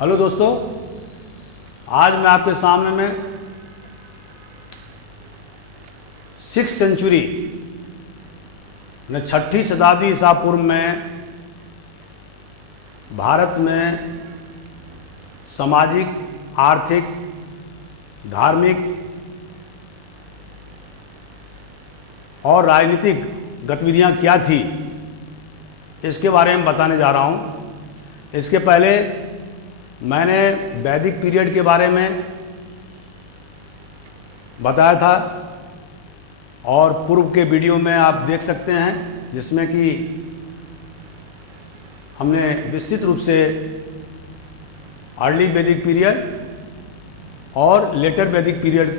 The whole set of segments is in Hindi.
हेलो दोस्तों, आज मैं आपके सामने में 6th सेंचुरी छठी शताब्दी ईसा पूर्व में भारत में सामाजिक, आर्थिक, धार्मिक और राजनीतिक गतिविधियां क्या थी, इसके बारे में बताने जा रहा हूं। इसके पहले मैंने वैदिक पीरियड के बारे में बताया था और पूर्व के वीडियो में आप देख सकते हैं, जिसमें कि हमने विस्तृत रूप से अर्ली वैदिक पीरियड और लेटर वैदिक पीरियड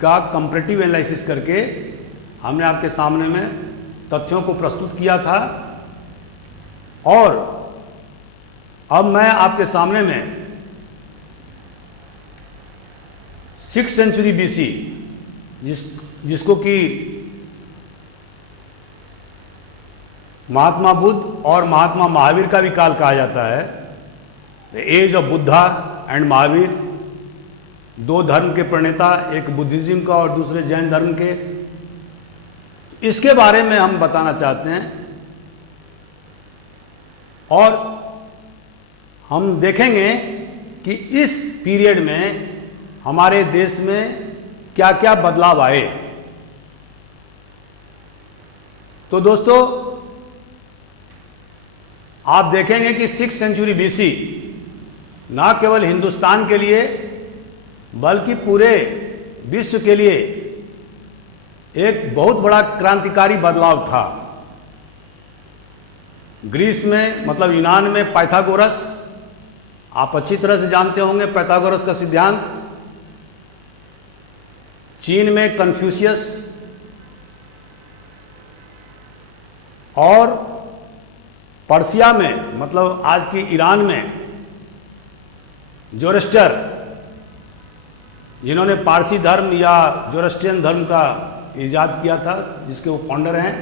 का कंपैरेटिव एनालिसिस करके हमने आपके सामने में तथ्यों को प्रस्तुत किया था। और अब मैं आपके सामने में 6th सेंचुरी BC जिसको कि महात्मा बुद्ध और महात्मा महावीर का भी काल कहा जाता है, the age of Buddha and Mahavir, दो धर्म के प्रणेता, एक बुद्धिज्म का और दूसरे जैन धर्म के, इसके बारे में हम बताना चाहते हैं। और हम देखेंगे कि इस पीरियड में हमारे देश में क्या क्या बदलाव आए। तो दोस्तों, आप देखेंगे कि 6th सेंचुरी BC ना केवल हिंदुस्तान के लिए बल्कि पूरे विश्व के लिए एक बहुत बड़ा क्रांतिकारी बदलाव था। ग्रीस में, मतलब यूनान में पाइथागोरस, आप अच्छी तरह से जानते होंगे पाइथागोरस का सिद्धांत। चीन में कन्फ्यूशियस और पर्सिया में, मतलब आज की ईरान में जोरस्टर, जिन्होंने पारसी धर्म या जोरस्ट्रियन धर्म का इजाद किया था, जिसके वो फाउंडर हैं।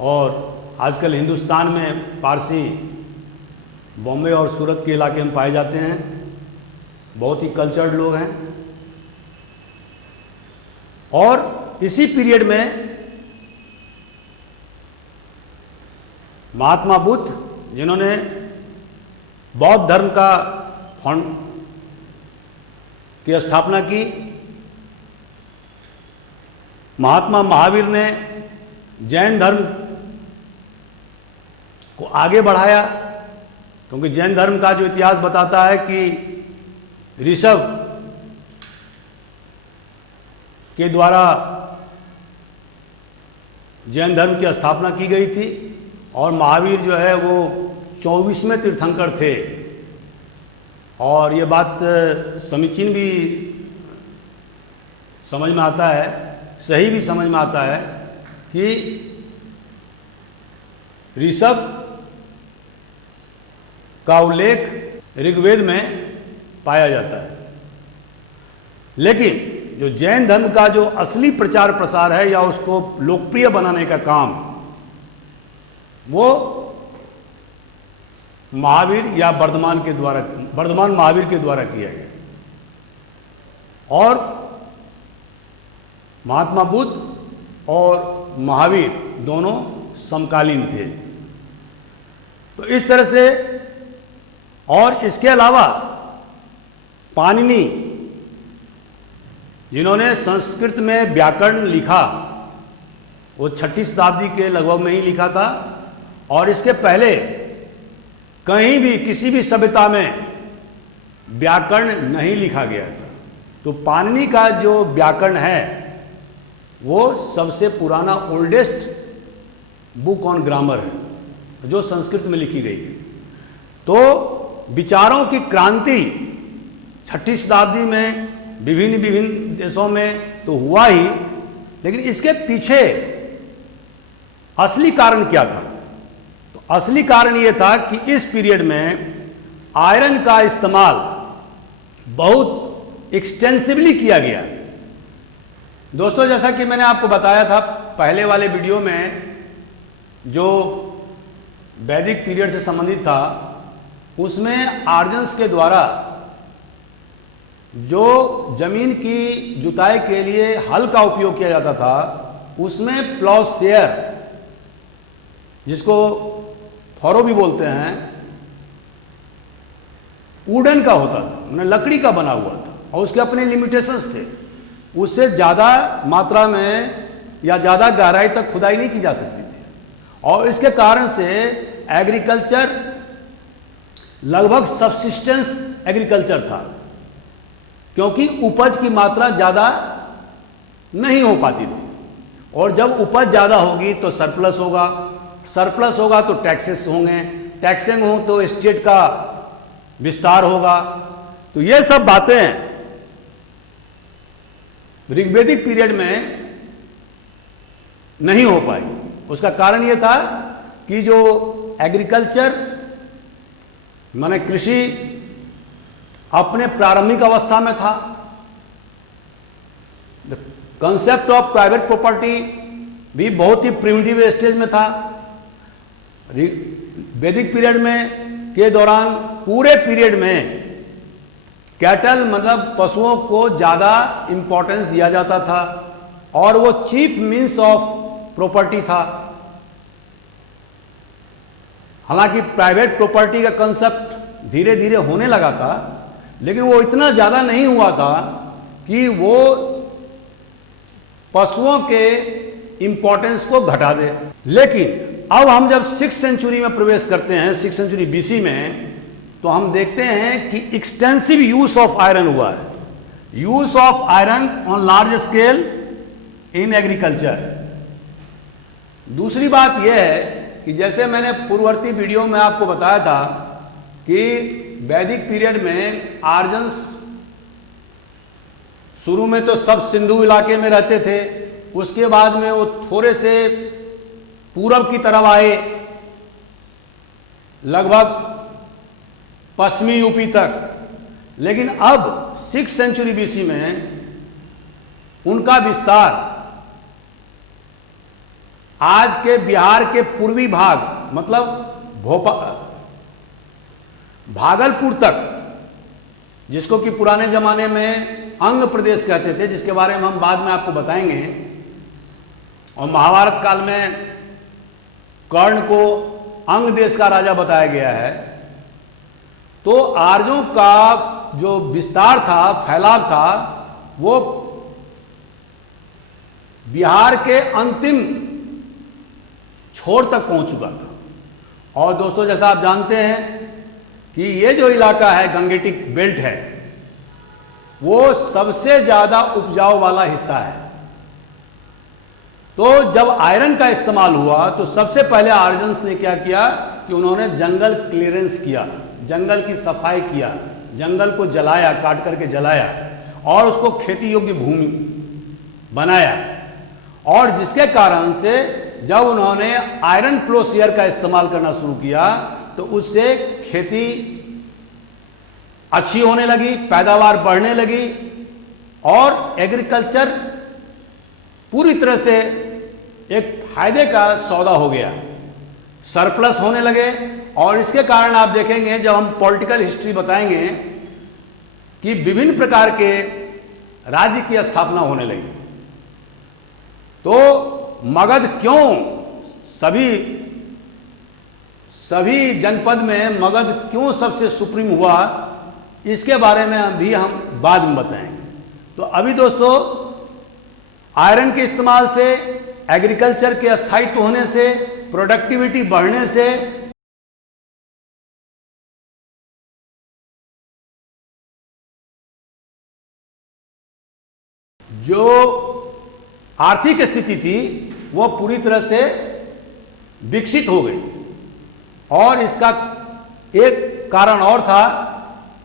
और आजकल हिंदुस्तान में पारसी बॉम्बे और सूरत के इलाके में पाए जाते हैं, बहुत ही कल्चर्ड लोग हैं। और इसी पीरियड में महात्मा बुद्ध, जिन्होंने बौद्ध धर्म का की स्थापना की, महात्मा महावीर ने जैन धर्म को आगे बढ़ाया, क्योंकि जैन धर्म का जो इतिहास बताता है कि ऋषभ के द्वारा जैन धर्म की स्थापना की गई थी। और महावीर जो है वो 24वें तीर्थंकर थे। और ये बात समीचीन भी समझ में आता है, सही भी समझ में आता है कि ऋषभ का उल्लेख ऋग्वेद में पाया जाता है। लेकिन जो जैन धर्म का जो असली प्रचार प्रसार है या उसको लोकप्रिय बनाने का काम, वो महावीर या वर्धमान महावीर के द्वारा किया गया। और महात्मा बुद्ध और महावीर दोनों समकालीन थे। तो इस तरह से, और इसके अलावा पाणिनि, जिन्होंने संस्कृत में व्याकरण लिखा, वो 6ठी शताब्दी के लगभग में ही लिखा था। और इसके पहले कहीं भी किसी भी सभ्यता में व्याकरण नहीं लिखा गया था। तो पाणिनि का जो व्याकरण है वो सबसे पुराना, ओल्डेस्ट बुक ऑन ग्रामर है जो संस्कृत में लिखी गई है। तो विचारों की क्रांति 6ठी शताब्दी में विभिन्न देशों में तो हुआ ही, लेकिन इसके पीछे असली कारण क्या था? तो असली कारण यह था कि इस पीरियड में आयरन का इस्तेमाल बहुत एक्सटेंसिवली किया गया। दोस्तों, जैसा कि मैंने आपको बताया था पहले वाले वीडियो में, जो वैदिक पीरियड से संबंधित था, उसमें आर्जन्स के द्वारा जो जमीन की जुताई के लिए हल का उपयोग किया जाता था, उसमें प्लॉशेयर, जिसको फरो भी बोलते हैं, वुडन का होता था, मतलब लकड़ी का बना हुआ था और उसके अपने लिमिटेशंस थे। उससे ज़्यादा मात्रा में या ज़्यादा गहराई तक खुदाई नहीं की जा सकती थी और इसके कारण से एग्रीकल्चर लगभग सबसिस्टेंस एग्रीकल्चर था, क्योंकि उपज की मात्रा ज़्यादा नहीं हो पाती थी। और जब उपज ज़्यादा होगी तो सरप्लस होगा, सरप्लस होगा तो टैक्सेस होंगे, टैक्सेंग हो तो स्टेट का विस्तार होगा। तो ये सब बातें ऋग्वेदिक पीरियड में नहीं हो पाई। उसका कारण यह था कि जो एग्रीकल्चर माने कृषि अपने प्रारंभिक अवस्था में था। The concept of private property भी बहुत ही प्रिमिटिव स्टेज में था। वैदिक पीरियड में के दौरान पूरे पीरियड में कैटल मतलब पशुओं को ज़्यादा इंपॉर्टेंस दिया जाता था और वो चीफ मीन्स ऑफ प्रॉपर्टी था। हालांकि प्राइवेट प्रॉपर्टी का कंसेप्ट धीरे धीरे होने लगा था, लेकिन वो इतना ज़्यादा नहीं हुआ था कि वो पशुओं के इंपॉर्टेंस को घटा दे। लेकिन अब हम जब 6th सेंचुरी में प्रवेश करते हैं, 6th सेंचुरी BC में, तो हम देखते हैं कि एक्सटेंसिव यूज ऑफ आयरन हुआ है, use of iron on large scale in agriculture. दूसरी बात यह है कि जैसे मैंने पूर्ववर्ती वीडियो में आपको बताया था कि वैदिक पीरियड में आर्जन्स शुरू में तो सब सिंधु इलाके में रहते थे, उसके बाद में वो थोड़े से पूरब की तरफ आए, लगभग पश्चिमी यूपी तक। लेकिन अब 6th सेंचुरी BC में उनका विस्तार आज के बिहार के पूर्वी भाग मतलब भागलपुर तक, जिसको कि पुराने जमाने में अंग प्रदेश कहते थे, जिसके बारे में हम बाद में आपको बताएंगे। और महाभारत काल में कर्ण को अंग देश का राजा बताया गया है। तो आर्यों का जो विस्तार था, फैलाव था, वो बिहार के अंतिम छोर तक पहुंच चुका था। और दोस्तों, जैसा आप जानते हैं कि ये जो इलाका है गंगेटिक बेल्ट है, वो सबसे ज्यादा उपजाऊ वाला हिस्सा है। तो जब आयरन का इस्तेमाल हुआ तो सबसे पहले आर्यन्स ने क्या किया कि उन्होंने जंगल क्लियरेंस किया, जंगल की सफाई किया, जंगल को जलाया, काट करके जलाया और उसको खेती योग्य भूमि बनाया। और जिसके कारण से जब उन्होंने आयरन प्लोसियर का इस्तेमाल करना शुरू किया तो उससे खेती अच्छी होने लगी, पैदावार बढ़ने लगी और एग्रीकल्चर पूरी तरह से एक फायदे का सौदा हो गया, सरप्लस होने लगे। और इसके कारण आप देखेंगे जब हम पॉलिटिकल हिस्ट्री बताएंगे कि विभिन्न प्रकार के राज्य की स्थापना होने लगी। तो मगध क्यों सभी जनपद में मगध क्यों सबसे सुप्रीम हुआ, इसके बारे में भी हम बाद में बताएंगे। तो अभी दोस्तों, आयरन के इस्तेमाल से, एग्रीकल्चर के स्थायित्व होने से, प्रोडक्टिविटी बढ़ने से जो आर्थिक स्थिति थी वो पूरी तरह से विकसित हो गई। और इसका एक कारण और था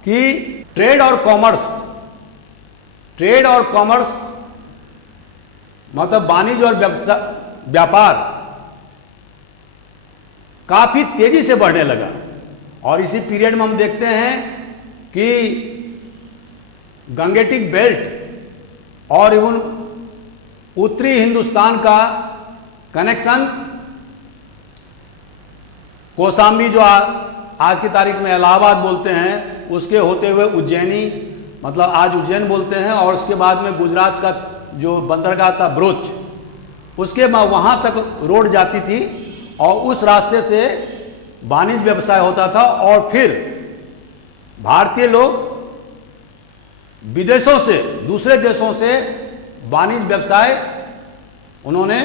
कि ट्रेड और कॉमर्स मतलब वाणिज्य और व्यापार काफी तेजी से बढ़ने लगा। और इसी पीरियड में हम देखते हैं कि गंगेटिक बेल्ट और इवन उत्तरी हिंदुस्तान का कनेक्शन, कौशाम्बी जो आज की तारीख में इलाहाबाद बोलते हैं, उसके होते हुए उज्जैनी, मतलब आज उज्जैन बोलते हैं, और उसके बाद में गुजरात का जो बंदरगाह था ब्रोच, उसके वहां तक रोड जाती थी और उस रास्ते से वाणिज्य व्यवसाय होता था। और फिर भारतीय लोग विदेशों से, दूसरे देशों से वाणिज्य व्यवसाय उन्होंने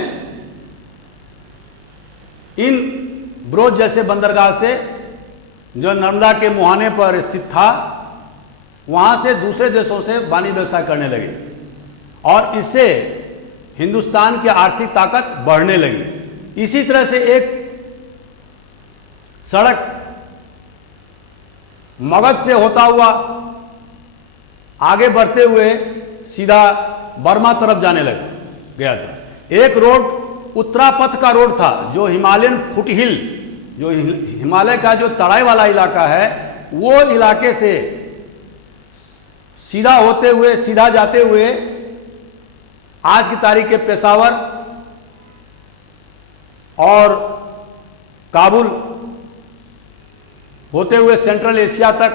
इन ब्रोच जैसे बंदरगाह से, जो नर्मदा के मुहाने पर स्थित था, वहां से दूसरे देशों से वाणिज्य व्यवसाय करने लगे और इससे हिंदुस्तान की आर्थिक ताकत बढ़ने लगी। इसी तरह से एक सड़क मगध से होता हुआ आगे बढ़ते हुए सीधा बर्मा तरफ जाने लग गया था। एक रोड उत्तरापथ का रोड था, जो हिमालयन फुटहिल, जो हिमालय का जो तराई वाला इलाका है, वो इलाके से सीधा होते हुए, सीधा जाते हुए आज की तारीख के पेशावर और काबुल होते हुए सेंट्रल एशिया तक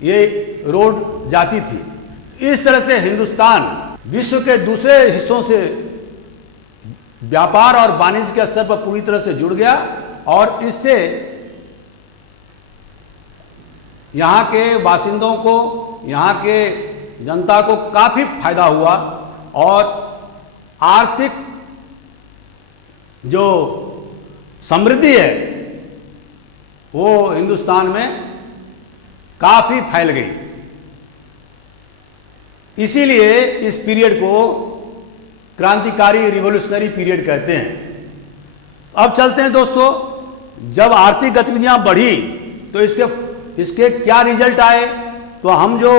ये रोड जाती थी। इस तरह से हिंदुस्तान विश्व के दूसरे हिस्सों से व्यापार और वाणिज्य के स्तर पर पूरी तरह से जुड़ गया और इससे यहां के बासिंदों को, यहां के जनता को काफी फायदा हुआ और आर्थिक जो समृद्धि है वो हिंदुस्तान में काफी फैल गई। इसीलिए इस पीरियड को क्रांतिकारी रिवॉल्यूशनरी पीरियड कहते हैं। अब चलते हैं दोस्तों, जब आर्थिक गतिविधियां बढ़ी तो इसके क्या रिजल्ट आए। तो हम जो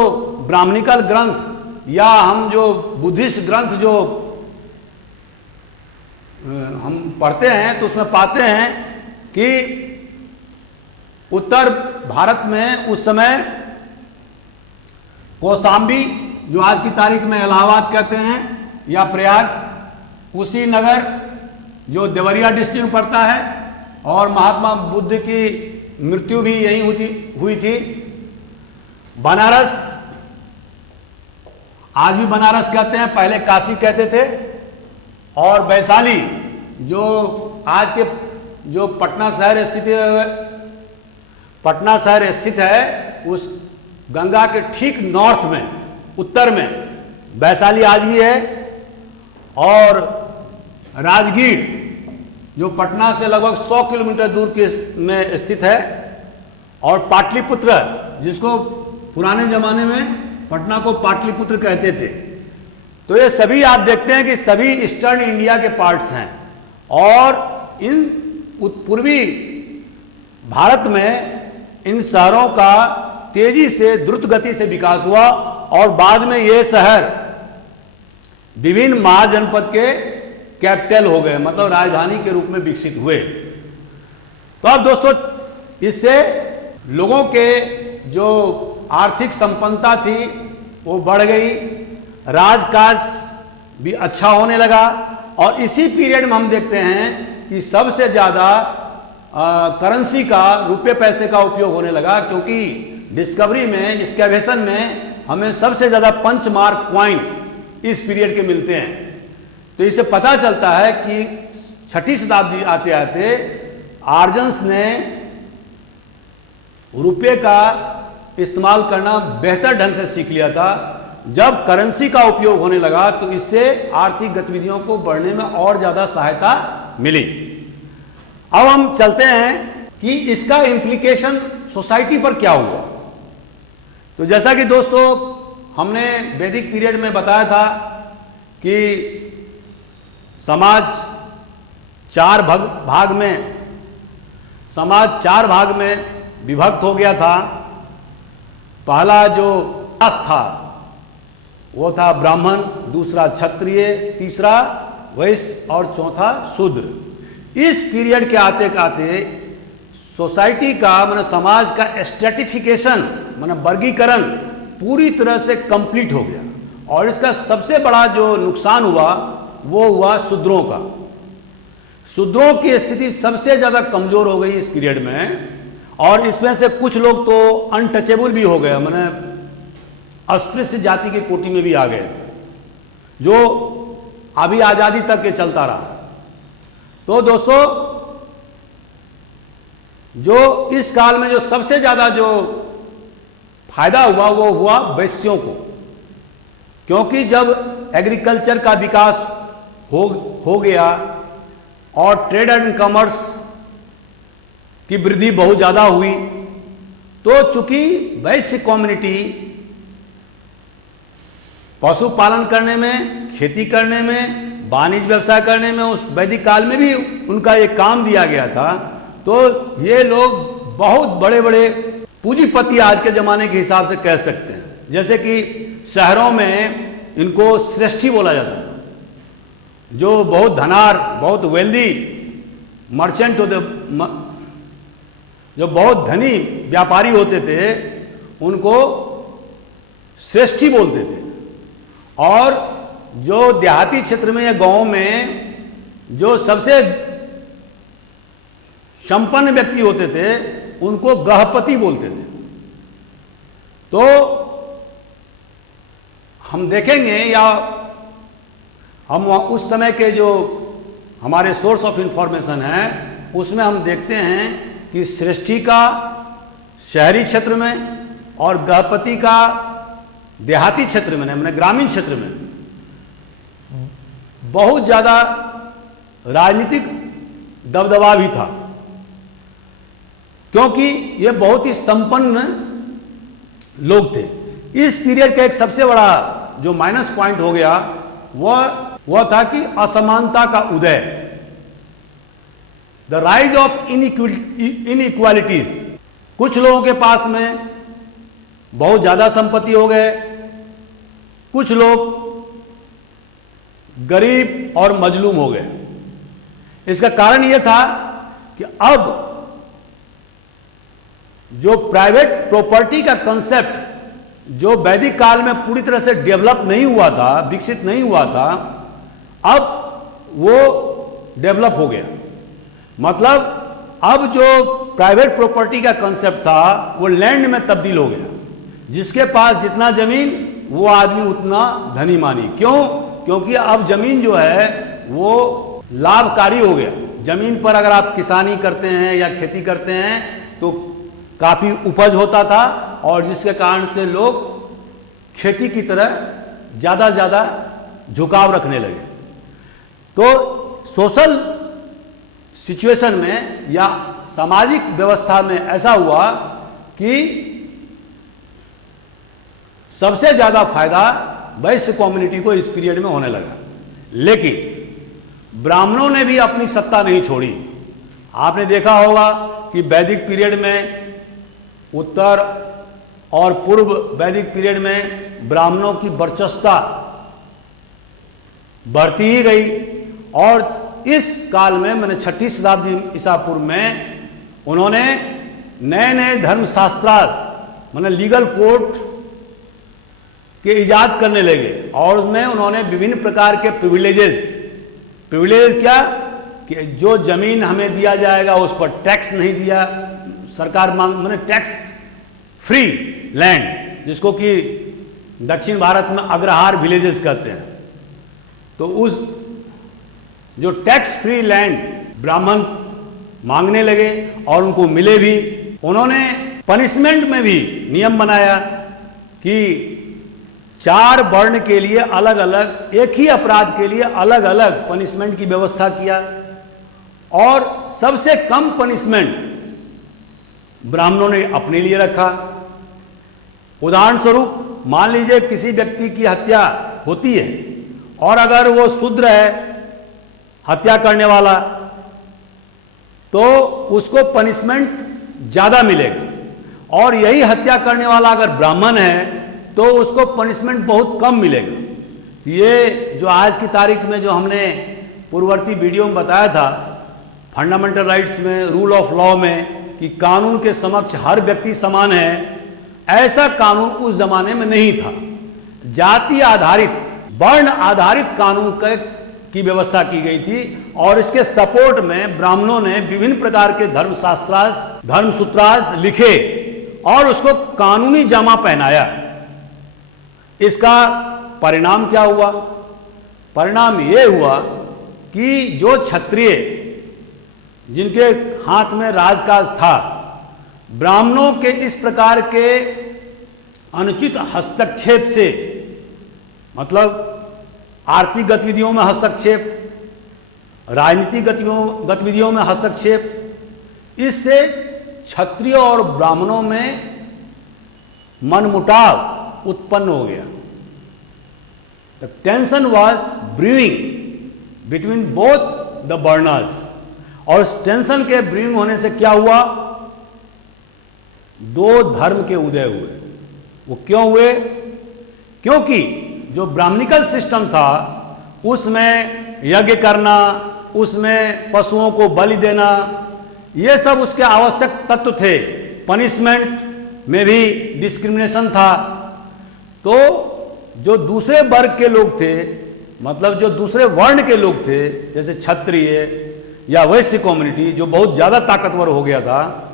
ब्राह्मणिकल ग्रंथ या हम जो बुद्धिस्ट ग्रंथ जो हम पढ़ते हैं तो उसमें पाते हैं कि उत्तर भारत में उस समय कौशाम्बी, जो आज की तारीख में इलाहाबाद कहते हैं, या प्रयाग, कुशीनगर जो देवरिया डिस्ट्रिक्ट में पड़ता है, और महात्मा बुद्ध की मृत्यु भी यहीं हुई थी। बनारस, आज भी बनारस कहते हैं, पहले काशी कहते थे, और वैशाली जो आज के जो पटना शहर स्थित है, उस गंगा के ठीक नॉर्थ में, उत्तर में वैशाली आज भी है। और राजगीर जो पटना से लगभग 100 किलोमीटर दूर में स्थित है, और पाटलिपुत्र जिसको पुराने जमाने में पटना को पाटलिपुत्र कहते थे। तो ये सभी आप देखते हैं कि सभी ईस्टर्न इंडिया के पार्ट्स हैं और इन पूर्वी भारत में इन शहरों का तेजी से, द्रुत गति से विकास हुआ और बाद में ये शहर विभिन्न महाजनपद के कैपिटल हो गए, मतलब राजधानी के रूप में विकसित हुए। तो अब दोस्तों, इससे लोगों के जो आर्थिक संपन्नता थी वो बढ़ गई, राजकाज भी अच्छा होने लगा। और इसी पीरियड में हम देखते हैं कि सबसे ज्यादा करेंसी का, रुपये पैसे का उपयोग होने लगा, क्योंकि डिस्कवरी में, एक्सकैवेशन में हमें सबसे ज्यादा पंचमार्क क्वाइन इस पीरियड के मिलते हैं। तो इससे पता चलता है कि 6ठी शताब्दी आते आते आर्यंस ने रुपये का इस्तेमाल करना बेहतर ढंग से सीख लिया था। जब करेंसी का उपयोग होने लगा तो इससे आर्थिक गतिविधियों को बढ़ने में और ज्यादा सहायता मिली। अब हम चलते हैं कि इसका इंप्लीकेशन सोसाइटी पर क्या हुआ। तो जैसा कि दोस्तों हमने वैदिक पीरियड में बताया था कि समाज चार भाग में विभक्त हो गया था। पहला जो क्लास था वो था ब्राह्मण, दूसरा क्षत्रिय, तीसरा वैश्य और चौथा शूद्र। इस पीरियड के आते आते सोसाइटी का, मतलब समाज का स्ट्रेटिफिकेशन, मतलब वर्गीकरण पूरी तरह से कंप्लीट हो गया। और इसका सबसे बड़ा जो नुकसान हुआ वो हुआ शूद्रों का। शूद्रों की स्थिति सबसे ज्यादा कमजोर हो गई इस पीरियड में। और इसमें से कुछ लोग तो अनटचेबल भी हो गए, मैंने अस्पृश्य जाति की कोटि में भी आ गए थे, जो अभी आजादी तक के चलता रहा। तो दोस्तों, जो इस काल में जो सबसे ज्यादा जो फायदा हुआ वो हुआ वैश्यों को, क्योंकि जब एग्रीकल्चर का विकास हो गया और ट्रेड एंड कॉमर्स की वृद्धि बहुत ज्यादा हुई, तो चूंकि वैश्य कम्युनिटी पशुपालन करने में, खेती करने में, वाणिज्य व्यवसाय करने में उस वैदिक काल में भी उनका एक काम दिया गया था, तो ये लोग बहुत बड़े बड़े पूंजीपति आज के जमाने के हिसाब से कह सकते हैं। जैसे कि शहरों में इनको श्रेष्ठी बोला जाता है, जो बहुत धनार, बहुत वेल्दी मर्चेंट होते, जो बहुत धनी व्यापारी होते थे, उनको श्रेष्ठी बोलते थे। और जो देहाती क्षेत्र में या गांव में जो सबसे संपन्न व्यक्ति होते थे, उनको गृहपति बोलते थे। तो हम देखेंगे, या हम उस समय के जो हमारे सोर्स ऑफ इंफॉर्मेशन है उसमें हम देखते हैं कि श्रेष्ठी का शहरी क्षेत्र में और गृहपति का देहाती क्षेत्र में, मैंने ग्रामीण क्षेत्र में बहुत ज्यादा राजनीतिक दबदबा भी था, क्योंकि ये बहुत ही संपन्न लोग थे। इस पीरियड का एक सबसे बड़ा जो माइनस पॉइंट हो गया वह था कि असमानता का उदय, द राइज ऑफ इनइक्वालिटीज। कुछ लोगों के पास में बहुत ज्यादा संपत्ति हो गए, कुछ लोग गरीब और मजलूम हो गए। इसका कारण यह था कि अब जो प्राइवेट प्रॉपर्टी का कंसेप्ट जो वैदिक काल में पूरी तरह से डेवलप नहीं हुआ था, विकसित नहीं हुआ था, अब वो डेवलप हो गया। मतलब अब जो प्राइवेट प्रॉपर्टी का कंसेप्ट था वो लैंड में तब्दील हो गया। जिसके पास जितना जमीन वो आदमी उतना धनी मानी। क्यों? क्योंकि अब जमीन जो है वो लाभकारी हो गया। जमीन पर अगर आप किसानी करते हैं या खेती करते हैं तो काफी उपज होता था, और जिसके कारण से लोग खेती की तरह ज्यादा ज्यादा झुकाव रखने लगे। तो सोशल सिचुएशन में या सामाजिक व्यवस्था में ऐसा हुआ कि सबसे ज्यादा फायदा वैश्य कम्युनिटी को इस पीरियड में होने लगा। लेकिन ब्राह्मणों ने भी अपनी सत्ता नहीं छोड़ी। आपने देखा होगा कि वैदिक पीरियड में उत्तर और पूर्व वैदिक पीरियड में ब्राह्मणों की वर्चस्वता बढ़ती ही गई, और इस काल में मैंने 6ठी शताब्दी ईसा पूर्व में उन्होंने नए नए धर्मशास्त्र मैंने लीगल कोड के इजाद करने लगे, और उसमें उन्होंने विभिन्न प्रकार के प्रिविलेज क्या कि जो जमीन हमें दिया जाएगा उस पर टैक्स नहीं दिया, सरकार मैंने टैक्स फ्री लैंड, जिसको कि दक्षिण भारत में अग्रहार विलेजेस कहते हैं। तो उस जो टैक्स फ्री लैंड ब्राह्मण मांगने लगे और उनको मिले भी। उन्होंने पनिशमेंट में भी नियम बनाया कि 4 वर्ण के लिए अलग अलग, एक ही अपराध के लिए अलग अलग पनिशमेंट की व्यवस्था किया, और सबसे कम पनिशमेंट ब्राह्मणों ने अपने लिए रखा। उदाहरण स्वरूप मान लीजिए किसी व्यक्ति की हत्या होती है, और अगर वो शूद्र है हत्या करने वाला, तो उसको पनिशमेंट ज्यादा मिलेगा, और यही हत्या करने वाला अगर ब्राह्मण है तो उसको पनिशमेंट बहुत कम मिलेगा। ये जो आज की तारीख में जो हमने पूर्ववर्ती वीडियो में बताया था, फंडामेंटल राइट्स में, रूल ऑफ लॉ में, कि कानून के समक्ष हर व्यक्ति समान है, ऐसा कानून उस जमाने में नहीं था। जाति आधारित, वर्ण आधारित कानून की व्यवस्था की गई थी और इसके सपोर्ट में ब्राह्मणों ने विभिन्न प्रकार के धर्मसूत्रास लिखे और उसको कानूनी जामा पहनाया। इसका परिणाम क्या हुआ? परिणाम यह हुआ कि जो क्षत्रिय जिनके हाथ में राजकाज था, ब्राह्मणों के इस प्रकार के अनुचित हस्तक्षेप से, मतलब आर्थिक गतिविधियों में हस्तक्षेप, राजनीतिक गतिविधियों में हस्तक्षेप, इससे क्षत्रिय और ब्राह्मणों में मनमुटाव उत्पन्न हो गया। The tension was brewing between both the Werner's. और इस टेंशन के ब्रूइंग होने से क्या हुआ? दो धर्म के उदय हुए। वो क्यों हुए? क्योंकि जो ब्राह्मणिकल सिस्टम था उसमें यज्ञ करना, उसमें पशुओं को बलि देना, ये सब उसके आवश्यक तत्व थे। पनिशमेंट में भी डिस्क्रिमिनेशन था। तो जो दूसरे वर्ग के लोग थे, मतलब जो दूसरे वर्ण के लोग थे, जैसे क्षत्रिय या वैश्य कम्युनिटी जो बहुत ज्यादा ताकतवर हो गया था,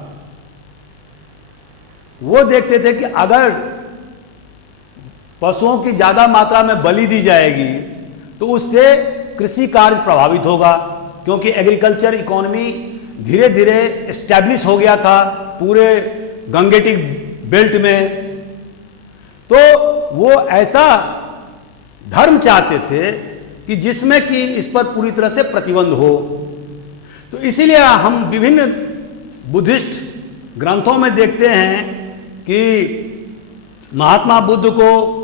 वो देखते थे कि अगर पशुओं की ज्यादा मात्रा में बलि दी जाएगी तो उससे कृषि कार्य प्रभावित होगा, क्योंकि एग्रीकल्चर इकोनॉमी धीरे धीरे एस्टैब्लिश हो गया था पूरे गंगेटिक बेल्ट में। तो वो ऐसा धर्म चाहते थे कि जिसमें कि इस पर पूरी तरह से प्रतिबंध हो। तो इसीलिए हम विभिन्न बुद्धिस्ट ग्रंथों में देखते हैं कि महात्मा बुद्ध को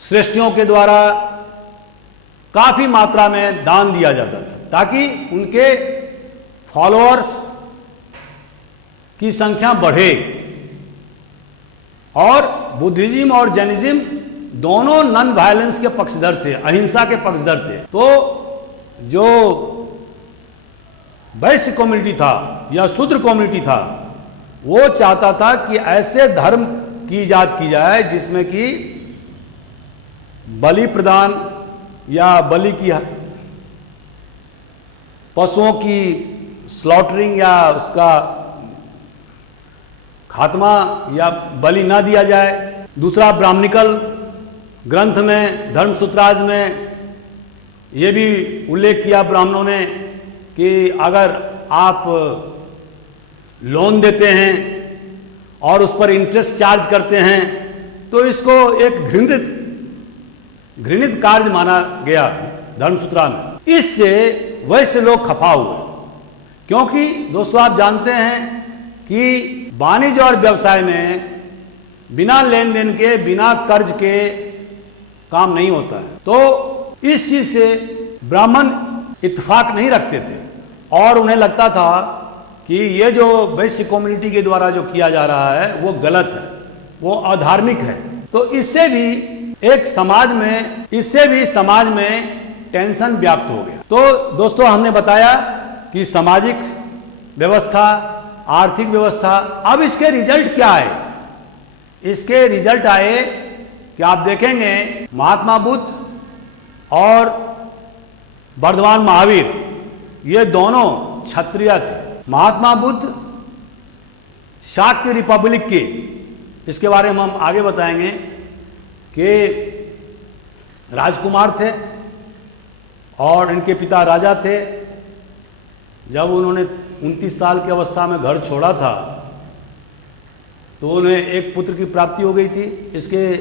श्रेष्ठियों के द्वारा काफी मात्रा में दान दिया जाता था ताकि उनके फॉलोअर्स की संख्या बढ़े। और बुद्धिज्म और जैनिज्म दोनों नॉन वायलेंस के पक्षधर थे, अहिंसा के पक्षधर थे। तो जो वैश्य कम्युनिटी था या शूद्र कम्युनिटी था, वो चाहता था कि ऐसे धर्म की इजाद की जाए जिसमें कि बलि प्रदान या बलि की, पशुओं की स्लॉटरिंग या उसका खात्मा या बलि ना दिया जाए। दूसरा, ब्राह्मणिकल ग्रंथ में, धर्मसूत्राज में ये भी उल्लेख किया ब्राह्मणों ने कि अगर आप लोन देते हैं और उस पर इंटरेस्ट चार्ज करते हैं तो इसको एक घृणित कार्य माना गया धर्मसूत्रा में। इससे वैसे लोग खफा हुए, क्योंकि दोस्तों आप जानते हैं कि वाणिज्य और व्यवसाय में बिना लेन देन के, बिना कर्ज के काम नहीं होता है। तो इस चीज से ब्राह्मण इत्तेफाक नहीं रखते थे और उन्हें लगता था कि ये जो वैश्य कम्युनिटी के द्वारा जो किया जा रहा है वो गलत है, वो अधार्मिक है। तो इससे भी समाज में टेंशन व्याप्त हो गया। तो दोस्तों हमने बताया कि सामाजिक व्यवस्था, आर्थिक व्यवस्था, अब इसके रिजल्ट क्या आए? इसके रिजल्ट आए कि आप देखेंगे महात्मा बुद्ध और वर्धमान महावीर ये दोनों क्षत्रिय थे। महात्मा बुद्ध शाक्य रिपब्लिक के, इसके बारे में हम आगे बताएंगे, कि राजकुमार थे और इनके पिता राजा थे। जब उन्होंने 29 साल की अवस्था में घर छोड़ा था तो उन्हें एक पुत्र की प्राप्ति हो गई थी। इसके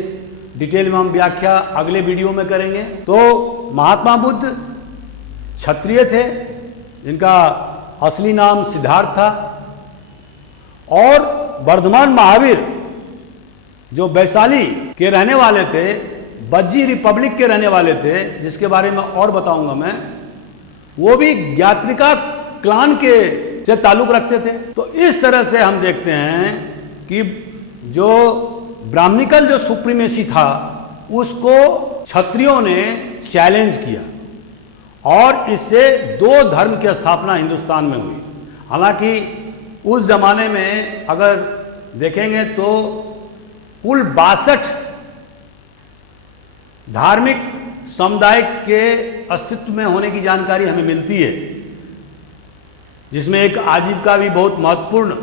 डिटेल में हम व्याख्या अगले वीडियो में करेंगे। तो महात्मा बुद्ध क्षत्रिय थे जिनका असली नाम सिद्धार्थ था, और वर्धमान महावीर जो वैशाली के रहने वाले थे, बज्जी रिपब्लिक के रहने वाले थे, जिसके बारे में और बताऊंगा मैं, वो भी ज्ञात्रिका क्लान के से ताल्लुक रखते थे। तो इस तरह से हम देखते हैं कि जो ब्राह्मणिकल जो सुप्रीमेसी था उसको क्षत्रियों ने चैलेंज किया और इससे दो धर्म की स्थापना हिंदुस्तान में हुई। हालांकि उस जमाने में अगर देखेंगे तो कुल 62 धार्मिक समुदाय के अस्तित्व में होने की जानकारी हमें मिलती है, जिसमें एक आजीविका भी बहुत महत्वपूर्ण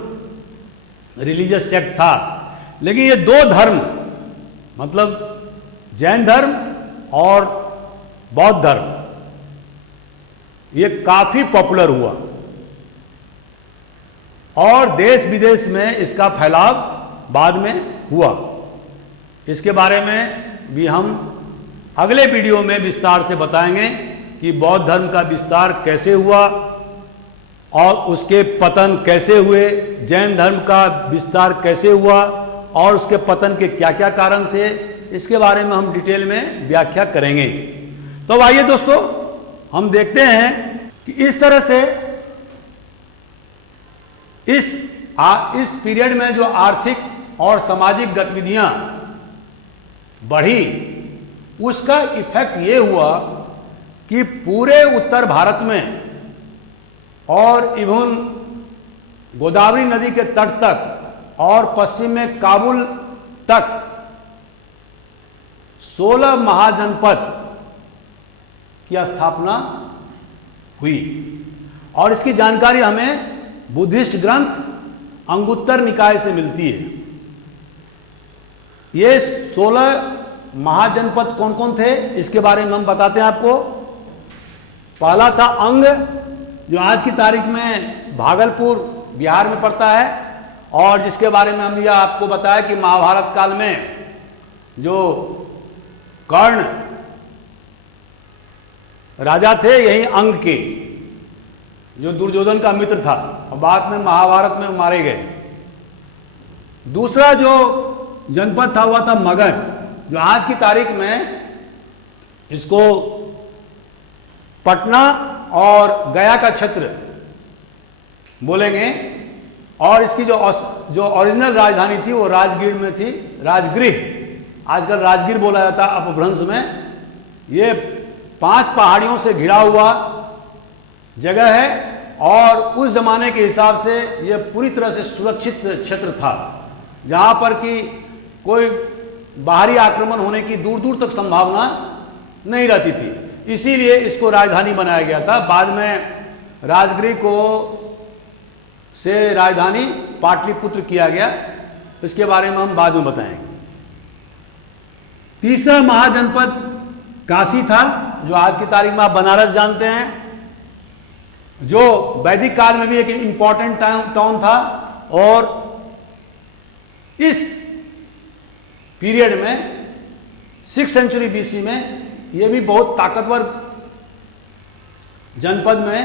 रिलीजियस सेक्ट था। लेकिन ये दो धर्म, मतलब जैन धर्म और बौद्ध धर्म, ये काफी पॉपुलर हुआ और देश विदेश में इसका फैलाव बाद में हुआ। इसके बारे में भी हम अगले वीडियो में विस्तार से बताएंगे कि बौद्ध धर्म का विस्तार कैसे हुआ और उसके पतन कैसे हुए, जैन धर्म का विस्तार कैसे हुआ और उसके पतन के क्या क्या कारण थे। इसके बारे में हम डिटेल में व्याख्या करेंगे। तो आइए दोस्तों, हम देखते हैं कि इस तरह से इस पीरियड में जो आर्थिक और सामाजिक गतिविधियां बढ़ी, उसका इफेक्ट ये हुआ कि पूरे उत्तर भारत में और इवन गोदावरी नदी के तट तक और पश्चिम में काबुल तक 16 महाजनपद की स्थापना हुई। और इसकी जानकारी हमें बुद्धिस्ट ग्रंथ अंगुत्तर निकाय से मिलती है। ये 16 महाजनपद कौन कौन थे, इसके बारे में हम बताते हैं आपको। पहला था अंग, जो आज की तारीख में भागलपुर बिहार में पड़ता है, और जिसके बारे में हम यह आपको बताया कि महाभारत काल में जो कर्ण राजा थे, यही अंग के, जो दुर्योधन का मित्र था और बाद में महाभारत में मारे गए। दूसरा जो जनपद था हुआ था मगध, जो आज की तारीख में इसको पटना और गया का क्षेत्र बोलेंगे। और इसकी जो ओरिजिनल राजधानी थी वो राजगीर में थी, राजगृह, आजकल राजगीर बोला जाता है अपभ्रंश में। ये 5 पहाड़ियों से घिरा हुआ जगह है और उस जमाने के हिसाब से यह पूरी तरह से सुरक्षित क्षेत्र था, जहां पर कि कोई बाहरी आक्रमण होने की दूर दूर तक संभावना नहीं रहती थी। इसीलिए इसको राजधानी बनाया गया था। बाद में राजगृह को से राजधानी पाटलिपुत्र किया गया, इसके बारे में हम बाद में बताएंगे। तीसरा महाजनपद काशी था, जो आज की तारीख में आप बनारस जानते हैं, जो वैदिक काल में भी एक इंपॉर्टेंट टाउन था। और इस पीरियड में 6th सेंचुरी बीसी में यह भी बहुत ताकतवर जनपद में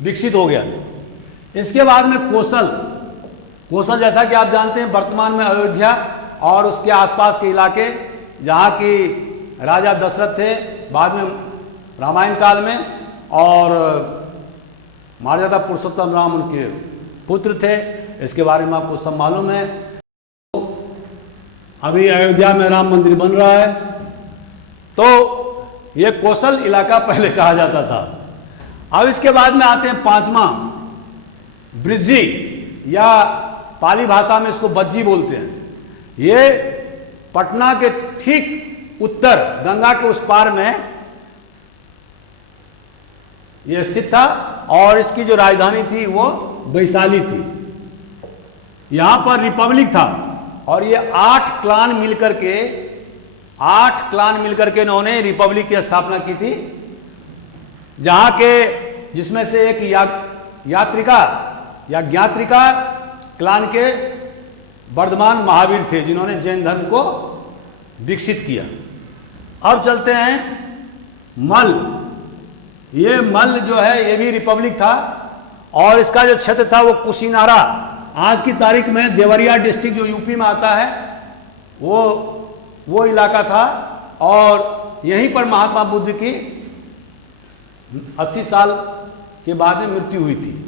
विकसित हो गया। इसके बाद में कोसल जैसा कि आप जानते हैं वर्तमान में अयोध्या और उसके आसपास के इलाके, जहाँ की राजा दशरथ थे बाद में रामायण काल में, और मर्यादा पुरुषोत्तम राम उनके पुत्र थे। इसके बारे में आपको सब मालूम है। अभी अयोध्या में राम मंदिर बन रहा है। तो यह कोसल इलाका पहले कहा जाता था। अब इसके बाद में आते हैं 5वां, ब्रिजी, या पाली भाषा में इसको बज्जी बोलते हैं। ये पटना के ठीक उत्तर गंगा के उस पार में यह स्थित था और इसकी जो राजधानी थी वो वैशाली थी। यहां पर रिपब्लिक था और ये 8 क्लान मिलकर के इन्होंने रिपब्लिक की स्थापना की थी, जहां के जिसमें से एक यात्रिका या ज्ञात्रिका क्लान के वर्धमान महावीर थे, जिन्होंने जैन धर्म को विकसित किया। अब चलते हैं मल। ये मल जो है ये भी रिपब्लिक था और इसका जो क्षेत्र था वो कुशीनारा, आज की तारीख में देवरिया डिस्ट्रिक्ट जो यूपी में आता है, वो इलाका था। और यहीं पर महात्मा बुद्ध की 80 साल के बाद में मृत्यु हुई थी।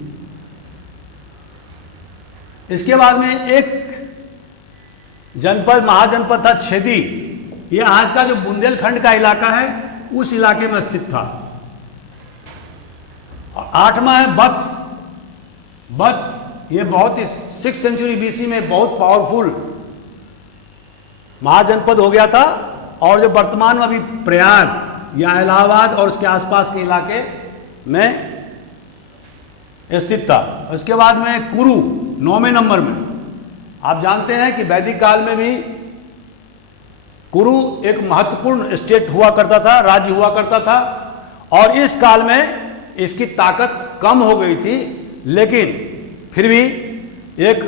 इसके बाद में एक जनपद महाजनपद था छेदी। ये आज का जो बुंदेलखंड का इलाका है उस इलाके में स्थित था। और 8वां है बत्स। ये बहुत ही 6th सेंचुरी बीसी में बहुत पावरफुल महाजनपद हो गया था। और जो वर्तमान में अभी प्रयाग या इलाहाबाद और उसके आसपास के इलाके में स्थित था। उसके बाद में कुरु 9वें नंबर में। आप जानते हैं कि वैदिक काल में भी कुरु एक महत्वपूर्ण स्टेट हुआ करता था, राज्य हुआ करता था, और इस काल में इसकी ताकत कम हो गई थी, लेकिन फिर भी एक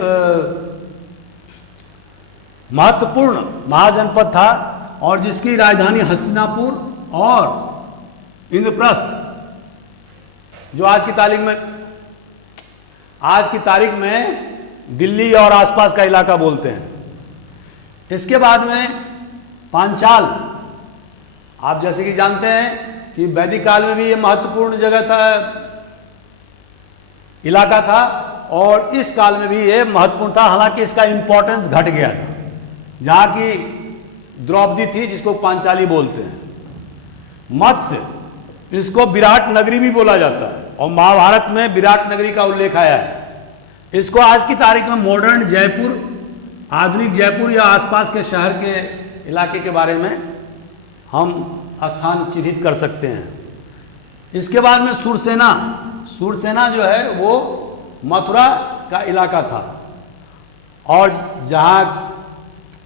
महत्वपूर्ण महाजनपद था, और जिसकी राजधानी हस्तिनापुर और इंद्रप्रस्थ, जो आज की तारीख में दिल्ली और आसपास का इलाका बोलते हैं। इसके बाद में पांचाल, आप जैसे कि जानते हैं कि वैदिक काल में भी ये महत्वपूर्ण जगह था, इलाका था, और इस काल में भी ये महत्वपूर्ण था। हालांकि इसका इंपॉर्टेंस घट गया था। जहां की द्रौपदी थी, जिसको पांचाली बोलते हैं। मत्स्य, इसको विराट नगरी भी बोला जाता है, और महाभारत में विराट नगरी का उल्लेख आया है। इसको आज की तारीख में मॉडर्न जयपुर, आधुनिक जयपुर या आसपास के शहर के इलाके के बारे में हम स्थान चिन्हित कर सकते हैं। इसके बाद में सुरसेना, सुरसेना जो है वो मथुरा का इलाका था, और जहाँ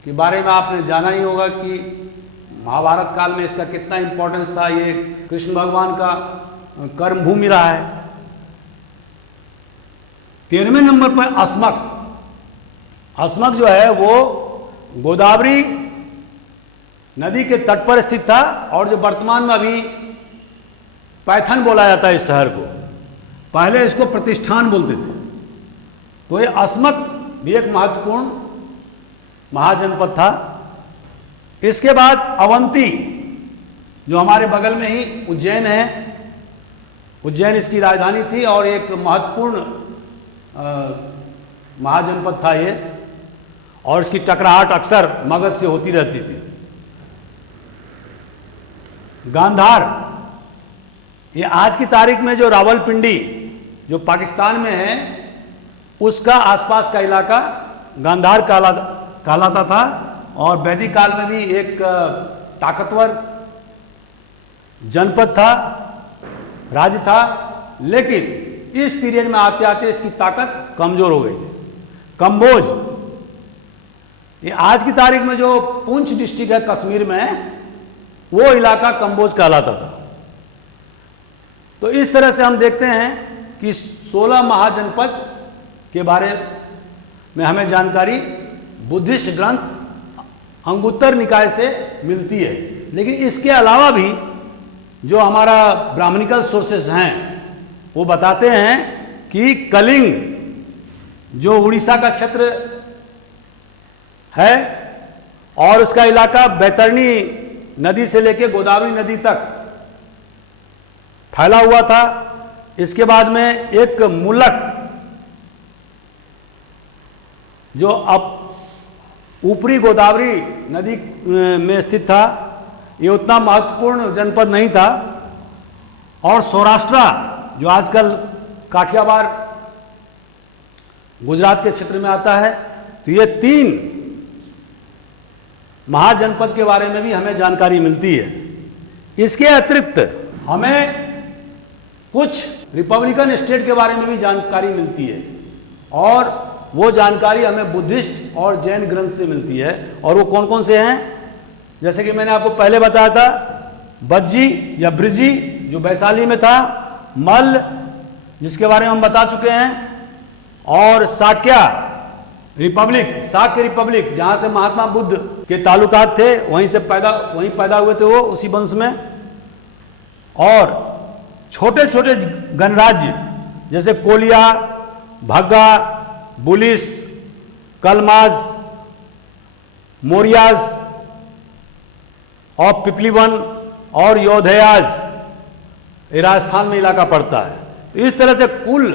के बारे में आपने जाना ही होगा कि महाभारत काल में इसका कितना इंपॉर्टेंस था। ये कृष्ण भगवान का कर्म भूमि रहा है। 13वें नंबर पर अस्मक। अस्मक जो है वो गोदावरी नदी के तट पर स्थित था, और जो वर्तमान में अभी पैथन बोला जाता है इस शहर को, पहले इसको प्रतिष्ठान बोलते थे। तो ये अस्मक भी एक महत्वपूर्ण महाजनपद था। इसके बाद अवंती, जो हमारे बगल में ही उज्जैन है, उज्जैन इसकी राजधानी थी, और एक महत्वपूर्ण महाजनपद था ये, और इसकी टकराहट अक्सर मगध से होती रहती थी। गांधार, ये आज की तारीख में जो रावलपिंडी जो पाकिस्तान में है, उसका आसपास का इलाका गांधार कहलाता था, और वैदिक काल में भी एक ताकतवर जनपद था, राज्य था। लेकिन इस पीरियड में आते आते इसकी ताकत कमजोर हो गई थी। कंबोज, ये आज की तारीख में जो पुंछ डिस्ट्रिक्ट है कश्मीर में, वो इलाका कंबोज कहलाता था। तो इस तरह से हम देखते हैं कि 16 महाजनपद के बारे में हमें जानकारी बुद्धिस्ट ग्रंथ अंगुत्तर निकाय से मिलती है। लेकिन इसके अलावा भी जो हमारा ब्राह्मणिकल सोर्सेस हैं, वो बताते हैं कि कलिंग, जो उड़ीसा का क्षेत्र है, और उसका इलाका बैतरणी नदी से लेकर गोदावरी नदी तक फैला हुआ था। इसके बाद में एक मुलक, जो अब ऊपरी गोदावरी नदी में स्थित था, ये उतना महत्वपूर्ण जनपद नहीं था। और सौराष्ट्र, जो आजकल काठियावाड़ गुजरात के क्षेत्र में आता है, तो ये 3 महाजनपद के बारे में भी हमें जानकारी मिलती है। इसके अतिरिक्त हमें कुछ रिपब्लिकन स्टेट के बारे में भी जानकारी मिलती है, और वो जानकारी हमें बुद्धिस्ट और जैन ग्रंथ से मिलती है। और वो कौन कौन से हैं? जैसे कि मैंने आपको पहले बताया था, बज्जी या ब्रिजी जो वैशाली में था, मल्ल जिसके बारे में हम बता चुके हैं, और साक्या रिपब्लिक, साक्य रिपब्लिक, जहां से महात्मा बुद्ध के ताल्लुकात थे, वहीं पैदा हुए थे वो, उसी वंश में। और छोटे छोटे गणराज्य जैसे कोलिया, भग्गा, बुलिस, कलमाज, मोरियाज और पिपलीवन और योधयाज, ये राजस्थान में इलाका पड़ता है। तो इस तरह से कुल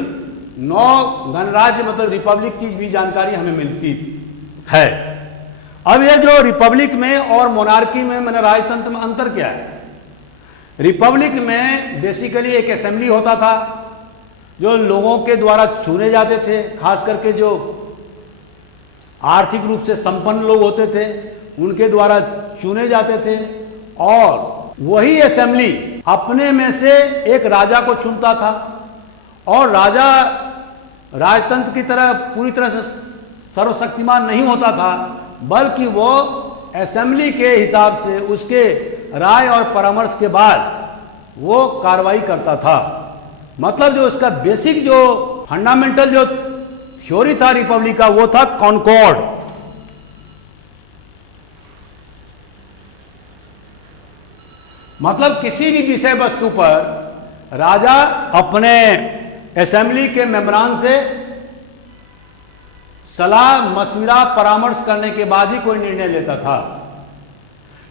9 गणराज्य मतलब रिपब्लिक की भी जानकारी हमें मिलती है। अब ये जो रिपब्लिक में और मोनार्की में, मैंने राजतंत्र में अंतर क्या है? रिपब्लिक में बेसिकली एक असेंबली होता था, जो लोगों के द्वारा चुने जाते थे, खास करके जो आर्थिक रूप से संपन्न लोग होते थे, उनके द्वारा चुने जाते थे, और वही असेंबली अपने में से एक राजा को चुनता था और राजा राजतंत्र की तरह पूरी तरह से सर्वशक्तिमान नहीं होता था, बल्कि वो असेंबली के हिसाब से उसके राय और परामर्श के बाद वो कार्रवाई करता था। मतलब जो उसका बेसिक जो फंडामेंटल जो थ्योरी था रिपब्लिक का, वो था कॉनकॉर्ड। मतलब किसी भी विषय वस्तु पर राजा अपने असेंबली के मेंबरान से सलाह मशविरा परामर्श करने के बाद ही कोई निर्णय लेता था।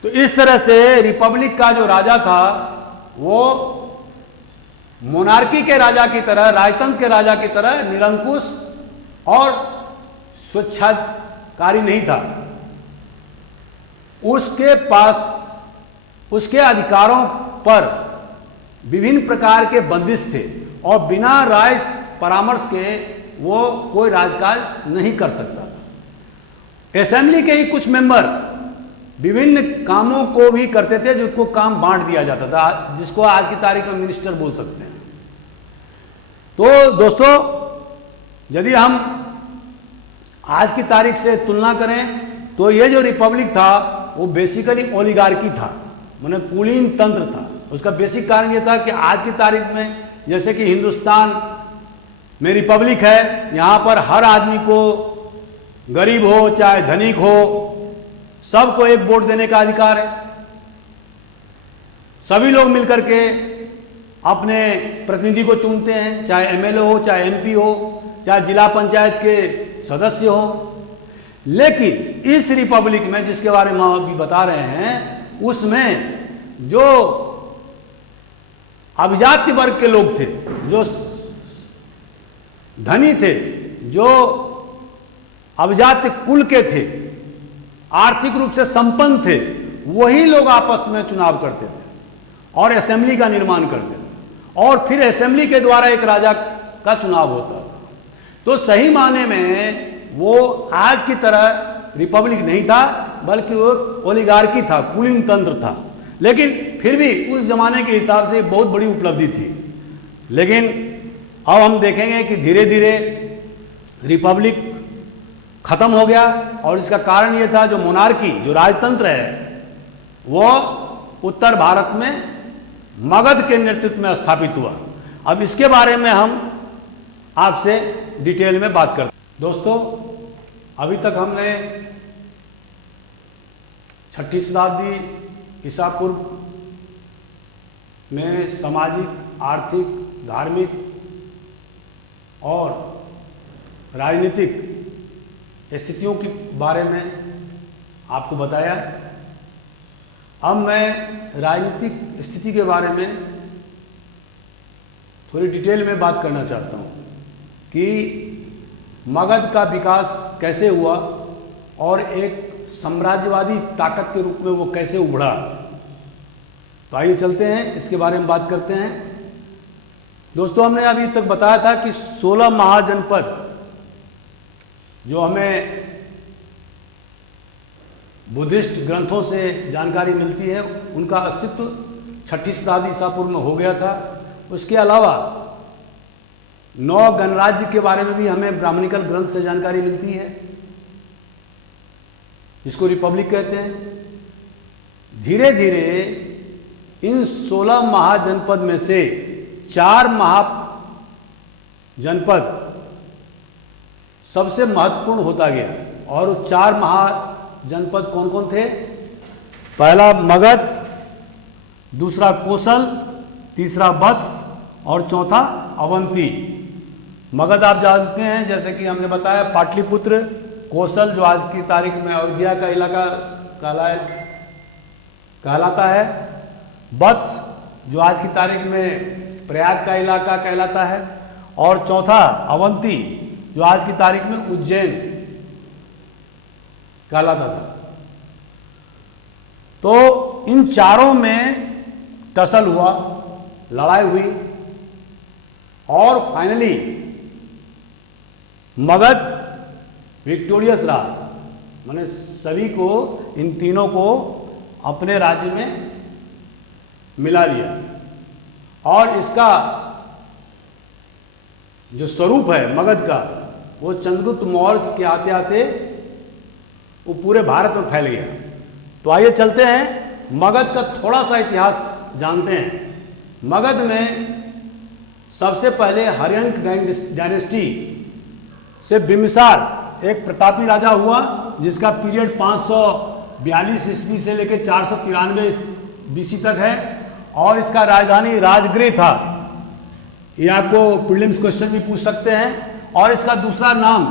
तो इस तरह से रिपब्लिक का जो राजा था वो मोनार्की के राजा की तरह, राजतंत्र के राजा की तरह निरंकुश और स्वेच्छाकारी नहीं था। उसके पास उसके अधिकारों पर विभिन्न प्रकार के बंदिश थे और बिना राय परामर्श के वो कोई राजकाज नहीं कर सकता था। असेंबली के ही कुछ मेंबर विभिन्न कामों को भी करते थे, जिसको काम बांट दिया जाता था, जिसको आज की तारीख में मिनिस्टर बोल सकते हैं। तो दोस्तों, यदि हम आज की तारीख से तुलना करें तो ये जो रिपब्लिक था वो बेसिकली ओलिगार्की था, माने कुलीन तंत्र था। उसका बेसिक कारण ये था कि आज की तारीख में जैसे कि हिंदुस्तान में रिपब्लिक है, यहाँ पर हर आदमी को, गरीब हो चाहे धनिक हो, सबको एक वोट देने का अधिकार है। सभी लोग मिलकर के अपने प्रतिनिधि को चुनते हैं, चाहे एमएलए हो, चाहे एमपी हो, चाहे जिला पंचायत के सदस्य हो। लेकिन इस रिपब्लिक में जिसके बारे में हम अभी बता रहे हैं, उसमें जो अभिजात्य वर्ग के लोग थे, जो धनी थे, जो अभिजात्य कुल के थे, आर्थिक रूप से संपन्न थे, वही लोग आपस में चुनाव करते थे और असेंबली का निर्माण करते थे और फिर असेंबली के द्वारा एक राजा का चुनाव होता था। तो सही माने में वो आज की तरह रिपब्लिक नहीं था, बल्कि वो ओलिगार्की था, कुलीन तंत्र था। लेकिन फिर भी उस जमाने के हिसाब से बहुत बड़ी उपलब्धि थी। लेकिन अब हम देखेंगे कि धीरे धीरे रिपब्लिक खत्म हो गया और इसका कारण ये था, जो मोनार्की, जो राजतंत्र है, वो उत्तर भारत में मगध के नेतृत्व में स्थापित हुआ। अब इसके बारे में हम आपसे डिटेल में बात करते हैं। दोस्तों, अभी तक हमने 6ठी शताब्दी ईसा पूर्व में सामाजिक, आर्थिक, धार्मिक और राजनीतिक स्थितियों के बारे में आपको बताया। अब मैं राजनीतिक स्थिति के बारे में थोड़ी डिटेल में बात करना चाहता हूँ कि मगध का विकास कैसे हुआ और एक साम्राज्यवादी ताकत के रूप में वो कैसे उभरा। तो आइए चलते हैं, इसके बारे में बात करते हैं। दोस्तों, हमने अभी तक बताया था कि 16 महाजनपद जो हमें बुद्धिस्ट ग्रंथों से जानकारी मिलती है, उनका अस्तित्व 6ठी शताब्दी ईसा पूर्व में हो गया था। उसके अलावा 9 गणराज्य के बारे में भी हमें ब्राह्मणिकल ग्रंथ से जानकारी मिलती है, जिसको रिपब्लिक कहते हैं। धीरे धीरे इन 16 महाजनपद में से 4 महाजनपद सबसे महत्वपूर्ण होता गया। और 4 महाजनपद कौन कौन थे? पहला मगध, दूसरा कोसल, तीसरा वत्स और चौथा अवंती। मगध आप जानते हैं, जैसे कि हमने बताया, पाटलिपुत्र। कोसल जो आज की तारीख में अयोध्या का इलाका कहलाता है। वत्स जो आज की तारीख में प्रयाग का इलाका कहलाता है। और चौथा अवंती जो आज की तारीख में उज्जैन कहलाता था। तो इन चारों में टसल हुआ, लड़ाई हुई और फाइनली मगध विक्टोरियस रहा। माने सभी को, इन तीनों को अपने राज्य में मिला लिया और इसका जो स्वरूप है मगध का, वो चंद्रगुप्त मौर्य के आते आते वो पूरे भारत में फैल गया। तो आइए चलते हैं मगध का थोड़ा सा इतिहास जानते हैं। मगध में सबसे पहले हर्यंक डायनेस्टी से बिम्बिसार एक प्रतापी राजा हुआ, जिसका पीरियड 542 ईस्वी से लेकर 493 बीसी तक है और इसका राजधानी राजगृह था। ये आपको प्रीलिम्स क्वेश्चन भी पूछ सकते हैं। और इसका दूसरा नाम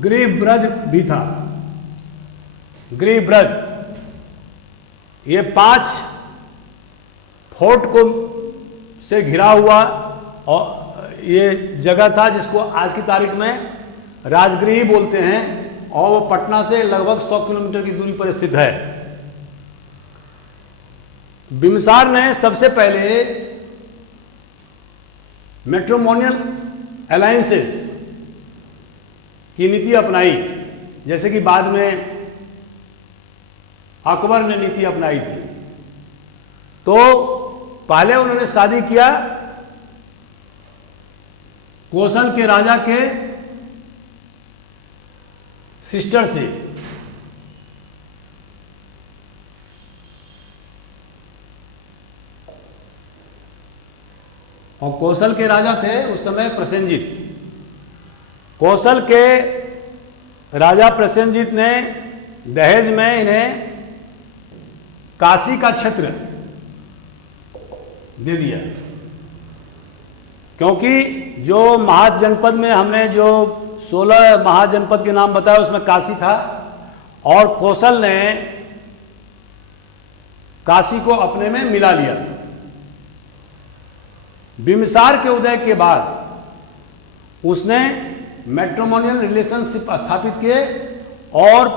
गृहब्रज भी था, गृहब्रज। ये 5 फोर्ट को से घिरा हुआ और ये जगह था जिसको आज की तारीख में राजगृह बोलते हैं और वो पटना से लगभग 100 किलोमीटर की दूरी पर स्थित है। बिम्बिसार ने सबसे पहले मैट्रिमोनियल अलायंसेस की नीति अपनाई, जैसे कि बाद में अकबर ने नीति अपनाई थी। तो पहले उन्होंने शादी किया कोसल के राजा के सिस्टर से। और कौशल के राजा थे उस समय प्रसेनजीत। कौशल के राजा प्रसेनजीत ने दहेज में इन्हें काशी का क्षेत्र दे दिया, क्योंकि जो महाजनपद में हमने जो 16 महाजनपद के नाम बताया उसमें काशी था और कौशल ने काशी को अपने में मिला लिया। बिम्बिसार के उदय के बाद उसने मैट्रिमोनियल रिलेशनशिप स्थापित किए और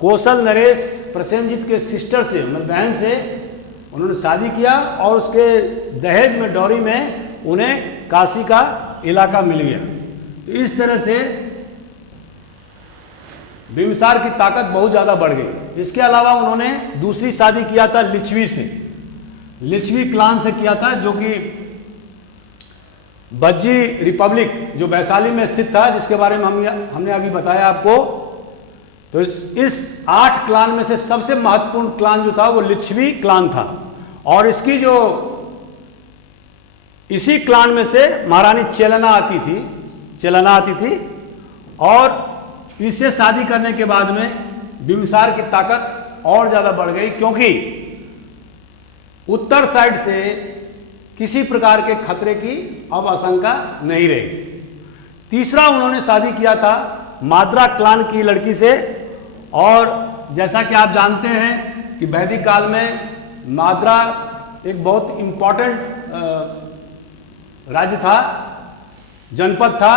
कौशल नरेश प्रसेनजीत के सिस्टर से, मतलब बहन से उन्होंने शादी किया और उसके दहेज में, डॉरी में उन्हें काशी का इलाका मिल गया। तो इस तरह से बिम्बिसार की ताकत बहुत ज़्यादा बढ़ गई। इसके अलावा उन्होंने दूसरी शादी किया था लिच्छवी से, लिच्छवी क्लान से किया था, जो कि बज्जी रिपब्लिक जो वैशाली में स्थित था, जिसके बारे में हमने अभी बताया आपको। तो इस 8 क्लान में से सबसे महत्वपूर्ण क्लान जो था वो लिच्छवी क्लान था और इसकी जो इसी क्लान में से महारानी चेलना आती थी और इससे शादी करने के बाद में बिम्बिसार की ताकत और ज्यादा बढ़ गई, क्योंकि उत्तर साइड से किसी प्रकार के खतरे की अब आशंका नहीं रही। तीसरा उन्होंने शादी किया था माद्रा क्लान की लड़की से और जैसा कि आप जानते हैं कि वैदिक काल में माद्रा एक बहुत इंपॉर्टेंट राज्य था, जनपद था,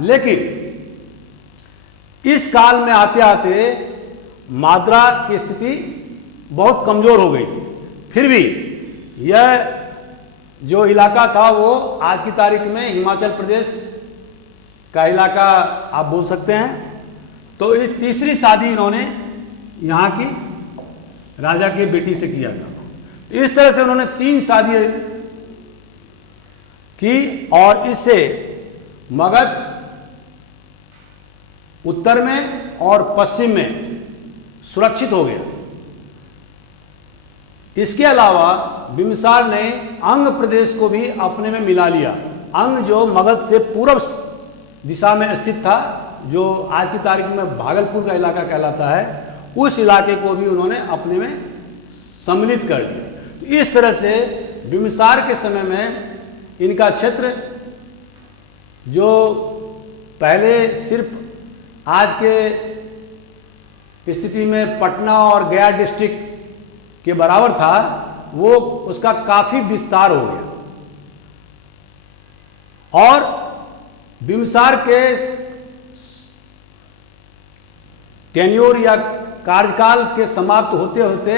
लेकिन इस काल में आते आते माद्रा की स्थिति बहुत कमजोर हो गई थी। फिर भी यह जो इलाका था वो आज की तारीख में हिमाचल प्रदेश का इलाका आप बोल सकते हैं। तो इस तीसरी शादी इन्होंने यहाँ की राजा के बेटी से किया था। इस तरह से उन्होंने 3 शादी की और इससे मगध उत्तर में और पश्चिम में सुरक्षित हो गया। इसके अलावा बिम्बिसार ने अंग प्रदेश को भी अपने में मिला लिया। अंग जो मगध से पूर्व दिशा में स्थित था, जो आज की तारीख में भागलपुर का इलाका कहलाता है, उस इलाके को भी उन्होंने अपने में सम्मिलित कर दिया। तो इस तरह से बिम्बिसार के समय में इनका क्षेत्र जो पहले सिर्फ आज के स्थिति में पटना और गया डिस्ट्रिक्ट के बराबर था, वो उसका काफी विस्तार हो गया और बिम्बिसार के टेन्योर या कार्यकाल के समाप्त होते होते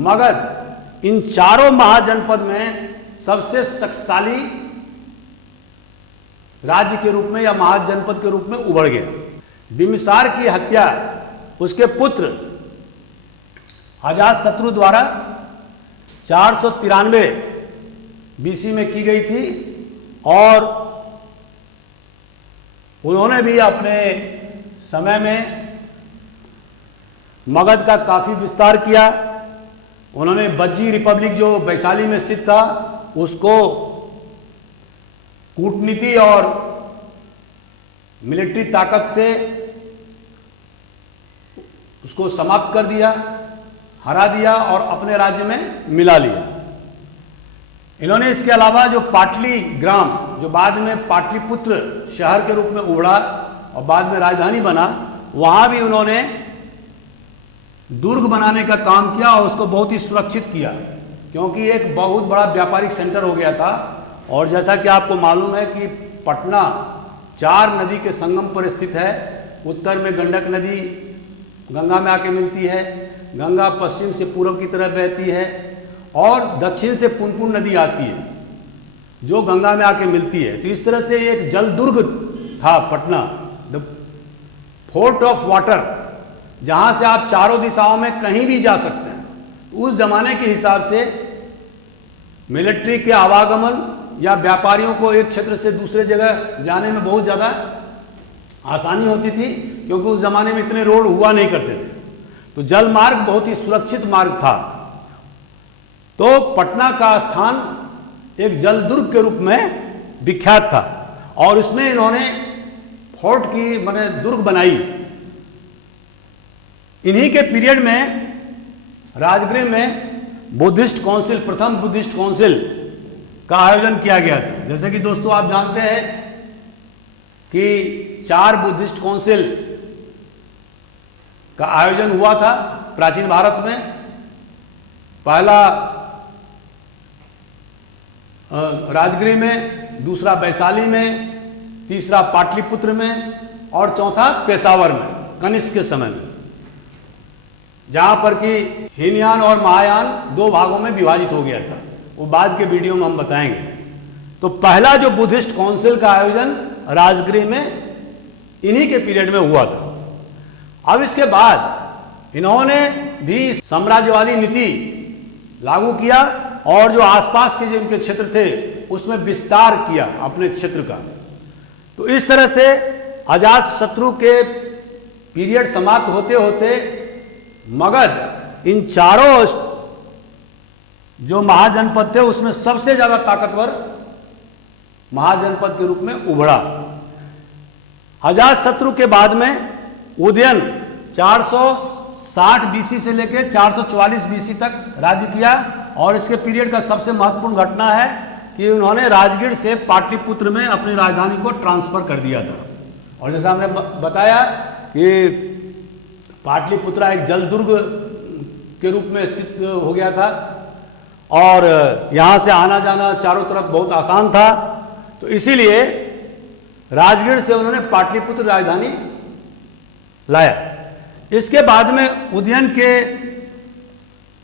मगध इन चारों महाजनपद में सबसे शक्तिशाली राज्य के रूप में या महाजनपद के रूप में उभर गया। बिम्बिसार की हत्या उसके पुत्र अजातशत्रु द्वारा 493 BC में की गई थी और उन्होंने भी अपने समय में मगध का काफ़ी विस्तार किया। उन्होंने बज्जी रिपब्लिक जो वैशाली में स्थित था उसको कूटनीति और मिलिट्री ताकत से उसको समाप्त कर दिया, हरा दिया और अपने राज्य में मिला लिया। इन्होंने इसके अलावा जो पाटली ग्राम, जो बाद में पाटलिपुत्र शहर के रूप में उभरा और बाद में राजधानी बना, वहां भी उन्होंने दुर्ग बनाने का काम किया और उसको बहुत ही सुरक्षित किया, क्योंकि एक बहुत बड़ा व्यापारिक सेंटर हो गया था। और जैसा कि आपको मालूम है कि पटना 4 नदी के संगम पर स्थित है। उत्तर में गंडक नदी गंगा में आके मिलती है, गंगा पश्चिम से पूर्व की तरफ बहती है और दक्षिण से पुनपुन नदी आती है जो गंगा में आके मिलती है। तो इस तरह से एक जल दुर्ग था Patna, the fort of water, जहां से आप चारों दिशाओं में कहीं भी जा सकते हैं। उस जमाने के हिसाब से मिलिट्री के आवागमन या व्यापारियों को एक क्षेत्र से दूसरे जगह जाने में बहुत ज़्यादा आसानी होती थी, क्योंकि उस जमाने में इतने रोड हुआ नहीं करते थे। तो जल मार्ग बहुत ही सुरक्षित मार्ग था। तो पटना का स्थान एक जल दुर्ग के रूप में विख्यात था और उसमें इन्होंने फोर्ट की माने दुर्ग बनाई। इन्हीं के पीरियड में राजगृह में बुद्धिस्ट काउंसिल, प्रथम बुद्धिस्ट काउंसिल का आयोजन किया गया था। जैसे कि दोस्तों आप जानते हैं कि 4 बुद्धिस्ट काउंसिल का आयोजन हुआ था प्राचीन भारत में। पहला राजगृह में, दूसरा वैशाली में, तीसरा पाटलिपुत्र में और चौथा पेशावर में कनिष्क के समय में, जहां पर कि हीनयान और महायान 2 भागों में विभाजित हो गया था। वो बाद के वीडियो में हम बताएंगे। तो पहला जो बुद्धिस्ट काउंसिल का आयोजन राजगृह में इन्हीं के पीरियड में हुआ था। अब इसके बाद इन्होंने भी साम्राज्यवादी नीति लागू किया और जो आसपास के जो उनके क्षेत्र थे उसमें विस्तार किया अपने क्षेत्र का। तो इस तरह से अजातशत्रु के पीरियड समाप्त होते होते मगध इन चारों जो महाजनपद थे उसमें सबसे ज्यादा ताकतवर महाजनपद के रूप में उभरा। अजातशत्रु के बाद में उदयन 460 BC से लेकर 444 BC तक राज्य किया और इसके पीरियड का सबसे महत्वपूर्ण घटना है कि उन्होंने राजगीर से पाटलिपुत्र में अपनी राजधानी को ट्रांसफर कर दिया था। और जैसा हमने बताया कि पाटलिपुत्र एक जल दुर्ग के रूप में स्थित हो गया था और यहाँ से आना जाना चारों तरफ बहुत आसान था। तो इसीलिए राजगीर से उन्होंने पाटलिपुत्र राजधानी लाया। इसके बाद में उदयन के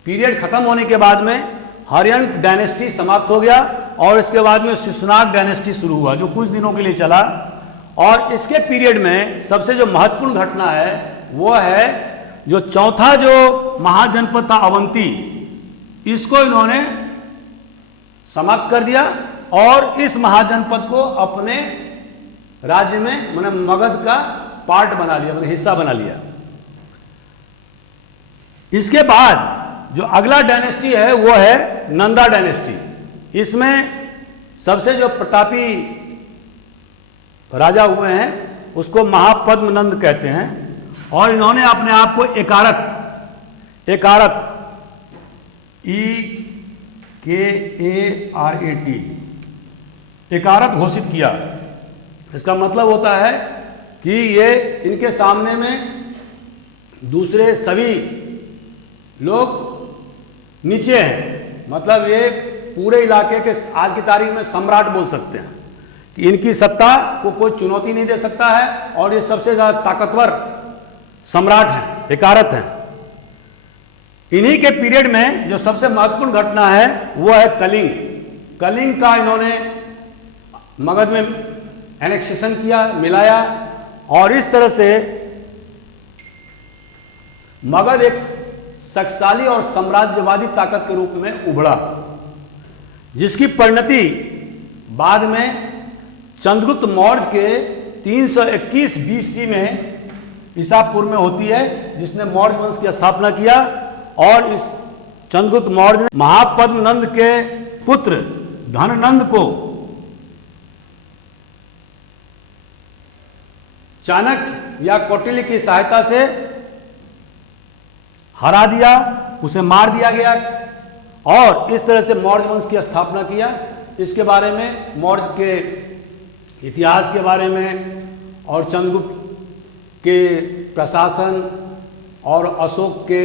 पीरियड खत्म होने के बाद में हर्यन डायनेस्टी समाप्त हो गया और इसके बाद में शिशुनाग डायनेस्टी शुरू हुआ जो कुछ दिनों के लिए चला। और इसके पीरियड में सबसे जो महत्वपूर्ण घटना है वो है जो चौथा जो महाजनपद था अवंती, इसको इन्होंने समाप्त कर दिया और इस महाजनपद को अपने राज्य में मतलब मगध का पार्ट बना लिया, मतलब हिस्सा बना लिया। इसके बाद जो अगला डायनेस्टी है वो है नंदा डायनेस्टी। इसमें सबसे जो प्रतापी राजा हुए हैं उसको महापद्मनंद कहते हैं और इन्होंने अपने आप को एकारत EKARAT एकारत घोषित किया। इसका मतलब होता है कि ये इनके सामने में दूसरे सभी लोग नीचे हैं, मतलब ये पूरे इलाके के आज की तारीख में सम्राट बोल सकते हैं कि इनकी सत्ता को कोई चुनौती नहीं दे सकता है और ये सबसे ज्यादा ताकतवर सम्राट हैं, एकारत हैं। इन्हीं के पीरियड में जो सबसे महत्वपूर्ण घटना है वो है कलिंग। कलिंग का इन्होंने मगध में एनेक्सेशन किया, मिलाया और इस तरह से मगध एक शक्तिशाली और साम्राज्यवादी ताकत के रूप में उभरा, जिसकी परिणति बाद में चंद्रगुप्त मौर्य के 321 BC में ईसापुर में होती है, जिसने मौर्य वंश की स्थापना किया। और इस चंद्रगुप्त मौर्य ने महापद्मनंद के पुत्र धननंद को चाणक्य या कौटिल्य की सहायता से हरा दिया, उसे मार दिया गया और इस तरह से मौर्य वंश की स्थापना किया। इसके बारे में, मौर्य के इतिहास के बारे में और चंद्रगुप्त के प्रशासन और अशोक के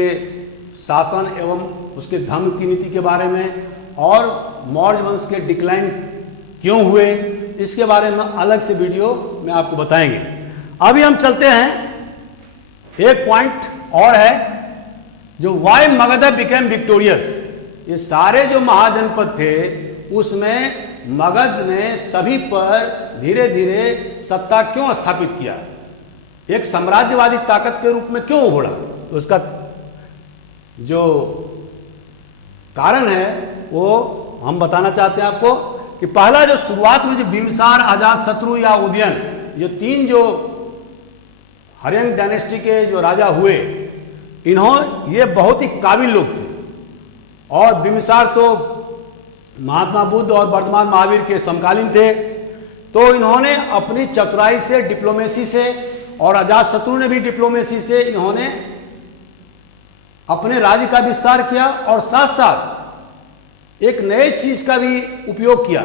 शासन एवं उसके धर्म की नीति के बारे में और मौर्य वंश के डिक्लाइन क्यों हुए, इसके बारे में अलग से वीडियो में आपको बताएंगे। अभी हम चलते हैं, एक पॉइंट और है जो वाई मगध बिकेम विक्टोरियस। ये सारे जो महाजनपद थे उसमें मगध ने सभी पर धीरे धीरे सत्ता क्यों स्थापित किया, एक साम्राज्यवादी ताकत के रूप में क्यों उभरा। तो उसका जो कारण है वो हम बताना चाहते हैं आपको कि पहला जो शुरुआत में जो बिंबिसार, अजातशत्रु या उदयन, ये तीन जो हर्यंक डायनेस्टी के जो राजा हुए, ये बहुत ही काबिल लोग थे। और बिंबिसार तो महात्मा बुद्ध और वर्तमान महावीर के समकालीन थे, तो इन्होंने अपनी चतुराई से, डिप्लोमेसी से, और अजातशत्रु ने भी डिप्लोमेसी से इन्होंने अपने राज्य का विस्तार किया और साथ साथ एक नए चीज का भी उपयोग किया।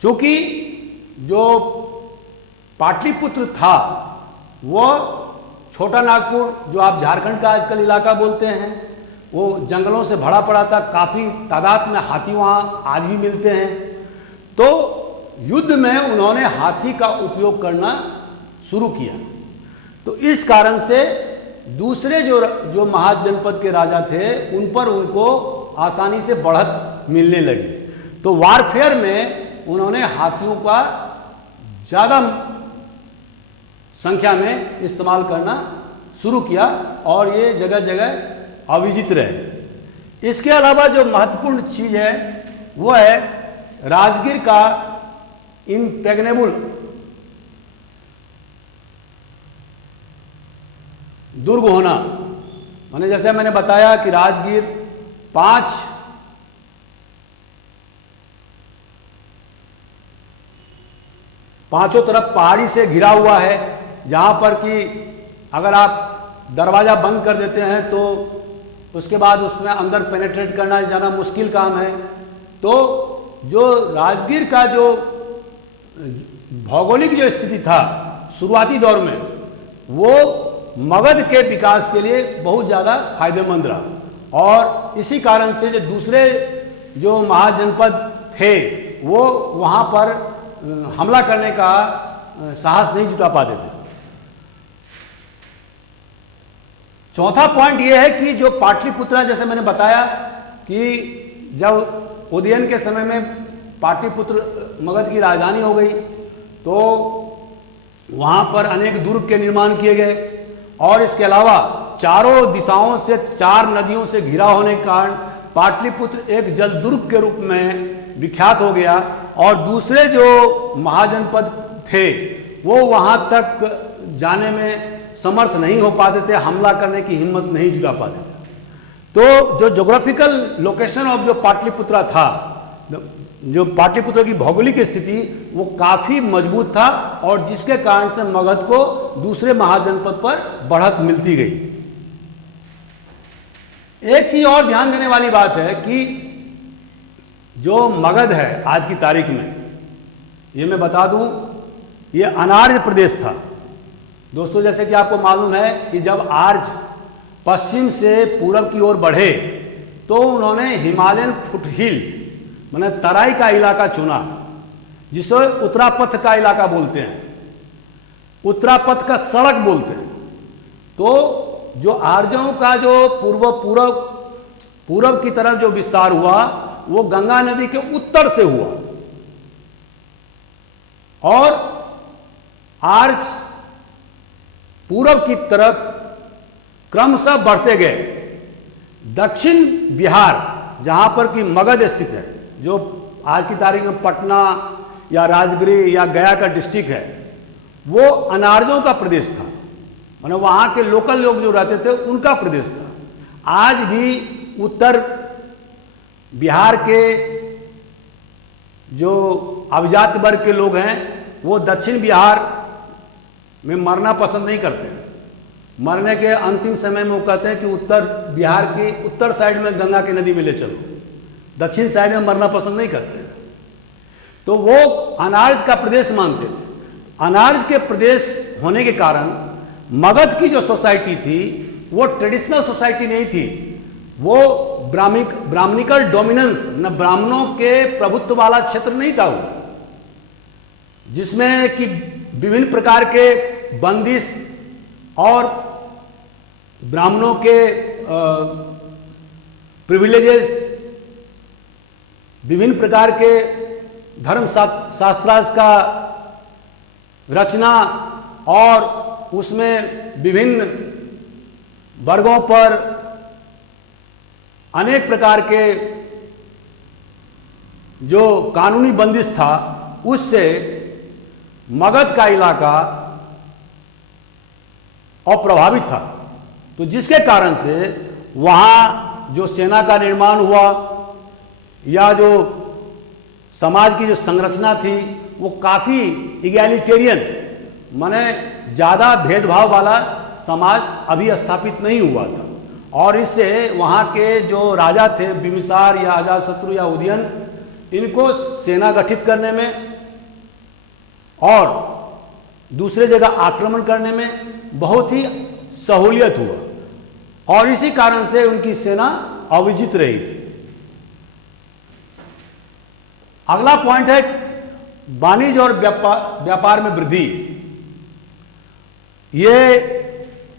क्योंकि जो पाटलिपुत्र था वो छोटा नागपुर, जो आप झारखंड का आजकल इलाका बोलते हैं, वो जंगलों से भरा पड़ा था, काफी तादाद में हाथी वहां आज भी मिलते हैं। तो युद्ध में उन्होंने हाथी का उपयोग करना शुरू किया। तो इस कारण से दूसरे जो महाजनपद के राजा थे उन पर उनको आसानी से बढ़त मिलने लगी। तो वारफेयर में उन्होंने हाथियों का ज्यादा संख्या में इस्तेमाल करना शुरू किया और ये जगह जगह अविजित रहे। इसके अलावा जो महत्वपूर्ण चीज है वो है राजगीर का इम्प्रेग्नेबल दुर्ग होना। मैंने जैसे मैंने बताया कि राजगीर पांचों तरफ पहाड़ी से घिरा हुआ है, जहां पर कि अगर आप दरवाजा बंद कर देते हैं तो उसके बाद उसमें अंदर पेनेट्रेट करना जाना मुश्किल काम है। तो जो राजगीर का जो भौगोलिक जो स्थिति था शुरुआती दौर में, वो मगध के विकास के लिए बहुत ज़्यादा फायदेमंद रहा। और इसी कारण से जो दूसरे जो महाजनपद थे वो वहाँ पर हमला करने का साहस नहीं जुटा पाते थे। चौथा पॉइंट ये है कि जो पाटलिपुत्र, जैसे मैंने बताया कि जब उदयन के समय में पाटलिपुत्र मगध की राजधानी हो गई तो वहाँ पर अनेक दुर्ग के निर्माण किए गए और इसके अलावा चारों दिशाओं से 4 नदियों से घिरा होने के कारण पाटलिपुत्र एक जल दुर्ग के रूप में विख्यात हो गया। और दूसरे जो महाजनपद थे वो वहां तक जाने में समर्थ नहीं हो पाते थे, हमला करने की हिम्मत नहीं जुटा पाते थे। तो जो ज्योग्राफिकल लोकेशन ऑफ जो पाटलिपुत्र था, जो पाटलिपुत्र की भौगोलिक स्थिति वो काफी मजबूत था और जिसके कारण से मगध को दूसरे महाजनपद पर बढ़त मिलती गई। एक चीज और ध्यान देने वाली बात है कि जो मगध है आज की तारीख में, ये मैं बता दूं, ये अनार्य प्रदेश था। दोस्तों, जैसे कि आपको मालूम है कि जब आर्य पश्चिम से पूरब की ओर बढ़े तो उन्होंने हिमालयन फुटहिल माने तराई का इलाका चुना, जिसे उत्तरापथ का इलाका बोलते हैं, उत्तरापथ का सड़क बोलते हैं। तो जो आर्यों का जो पूर्व की तरफ जो विस्तार हुआ वो गंगा नदी के उत्तर से हुआ और आर्य पूरब की तरफ क्रमशः बढ़ते गए दक्षिण बिहार जहाँ पर कि मगध स्थित है, जो आज की तारीख में पटना या राजगीर या गया का डिस्ट्रिक्ट है, वो अनार्यों का प्रदेश था। मतलब वहाँ के लोकल लोग जो रहते थे उनका प्रदेश था। आज भी उत्तर बिहार के जो अभिजात वर्ग के लोग हैं वो दक्षिण बिहार में मरना पसंद नहीं करते हैं। मरने के अंतिम समय में वो कहते हैं कि उत्तर बिहार की उत्तर साइड में गंगा की नदी में ले चलो, दक्षिण साइड में मरना पसंद नहीं करते हैं। तो वो अनार्य का प्रदेश मानते थे। अनार्य के प्रदेश होने के कारण मगध की जो सोसाइटी थी वो ट्रेडिशनल सोसाइटी नहीं थी, वो ब्राह्मणिकल डोमिनेंस न ब्राह्मणों के प्रभुत्व वाला क्षेत्र नहीं था वो, जिसमें कि विभिन्न प्रकार के बंदिश और ब्राह्मणों के प्रिविलेजेस, विभिन्न प्रकार के धर्म शास्त्रार्थ का रचना और उसमें विभिन्न वर्गों पर अनेक प्रकार के जो कानूनी बंदिश था, उससे मगध का इलाका अप्रभावित था। तो जिसके कारण से वहाँ जो सेना का निर्माण हुआ या जो समाज की जो संरचना थी वो काफ़ी इगैलिटेरियन, माने ज़्यादा भेदभाव वाला समाज अभी स्थापित नहीं हुआ था। और इससे वहाँ के जो राजा थे बिम्बिसार या अजातशत्रु या उदयन, इनको सेना गठित करने में और दूसरे जगह आक्रमण करने में बहुत ही सहूलियत हुआ और इसी कारण से उनकी सेना अविजित रही थी। अगला पॉइंट है वाणिज्य और व्यापार में वृद्धि। ये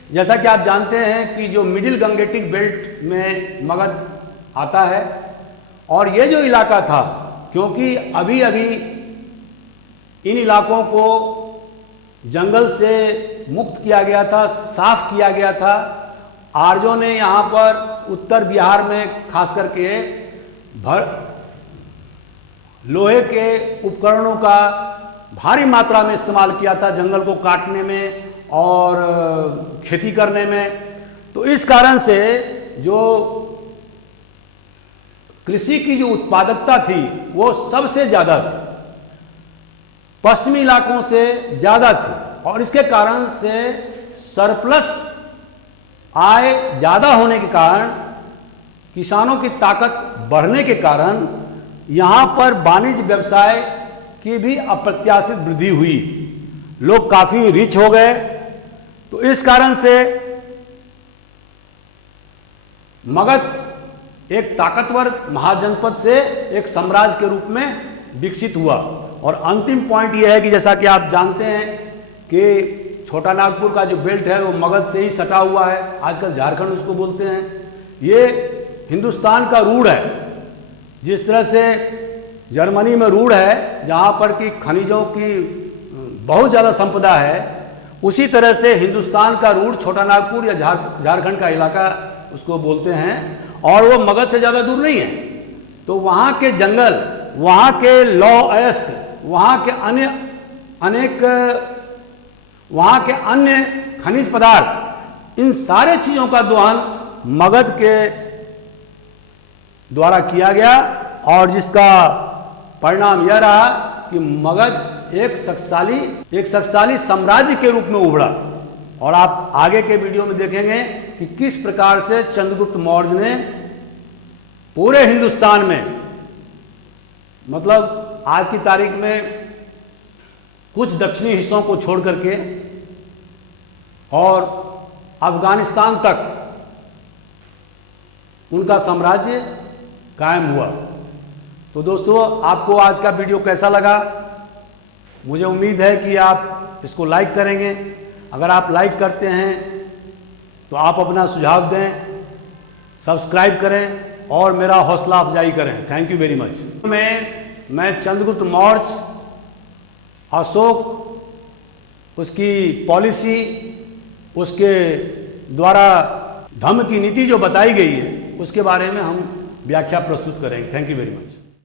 जैसा कि आप जानते हैं कि जो मिडिल गंगेटिक बेल्ट में मगध आता है और ये जो इलाका था, क्योंकि अभी अभी इन इलाकों को जंगल से मुक्त किया गया था, साफ किया गया था। आर्यों ने यहाँ पर उत्तर बिहार में खास करके लोहे के उपकरणों का भारी मात्रा में इस्तेमाल किया था जंगल को काटने में और खेती करने में। तो इस कारण से जो कृषि की जो उत्पादकता थी वो सबसे ज़्यादा थी, पश्चिमी इलाकों से ज़्यादा थी और इसके कारण से सरप्लस आय ज़्यादा होने के कारण, किसानों की ताकत बढ़ने के कारण यहाँ पर वाणिज्य व्यवसाय की भी अप्रत्याशित वृद्धि हुई। लोग काफ़ी रिच हो गए। तो इस कारण से मगध एक ताकतवर महाजनपद से एक साम्राज्य के रूप में विकसित हुआ। और अंतिम पॉइंट यह है कि जैसा कि आप जानते हैं कि छोटा नागपुर का जो बेल्ट है वो मगध से ही सटा हुआ है, आजकल झारखंड उसको बोलते हैं। ये हिंदुस्तान का रूढ़ है। जिस तरह से जर्मनी में रूढ़ है जहाँ पर कि खनिजों की बहुत ज़्यादा संपदा है, उसी तरह से हिंदुस्तान का रूढ़ छोटा नागपुर या झारखंड का इलाका उसको बोलते हैं और वो मगध से ज़्यादा दूर नहीं है। तो वहाँ के जंगल, वहाँ के लौ अयस्क, वहाँ के वहाँ के अन्य खनिज पदार्थ, इन सारे चीज़ों का दोहन मगध के द्वारा किया गया और जिसका परिणाम यह रहा कि मगध एक शक्तिशाली साम्राज्य के रूप में उभरा। और आप आगे के वीडियो में देखेंगे कि किस प्रकार से चंद्रगुप्त मौर्य ने पूरे हिंदुस्तान में, मतलब आज की तारीख में कुछ दक्षिणी हिस्सों को छोड़ करके और अफगानिस्तान तक उनका साम्राज्य कायम हुआ। तो दोस्तों, आपको आज का वीडियो कैसा लगा? मुझे उम्मीद है कि आप इसको लाइक करेंगे। अगर आप लाइक करते हैं तो आप अपना सुझाव दें, सब्सक्राइब करें और मेरा हौसला अफजाई करें। Thank you very much. मैं चंद्रगुप्त मौर्य, अशोक, उसकी पॉलिसी, उसके द्वारा धम्म की नीति जो बताई गई है उसके बारे में हम व्याख्या प्रस्तुत करेंगे। Thank you very much.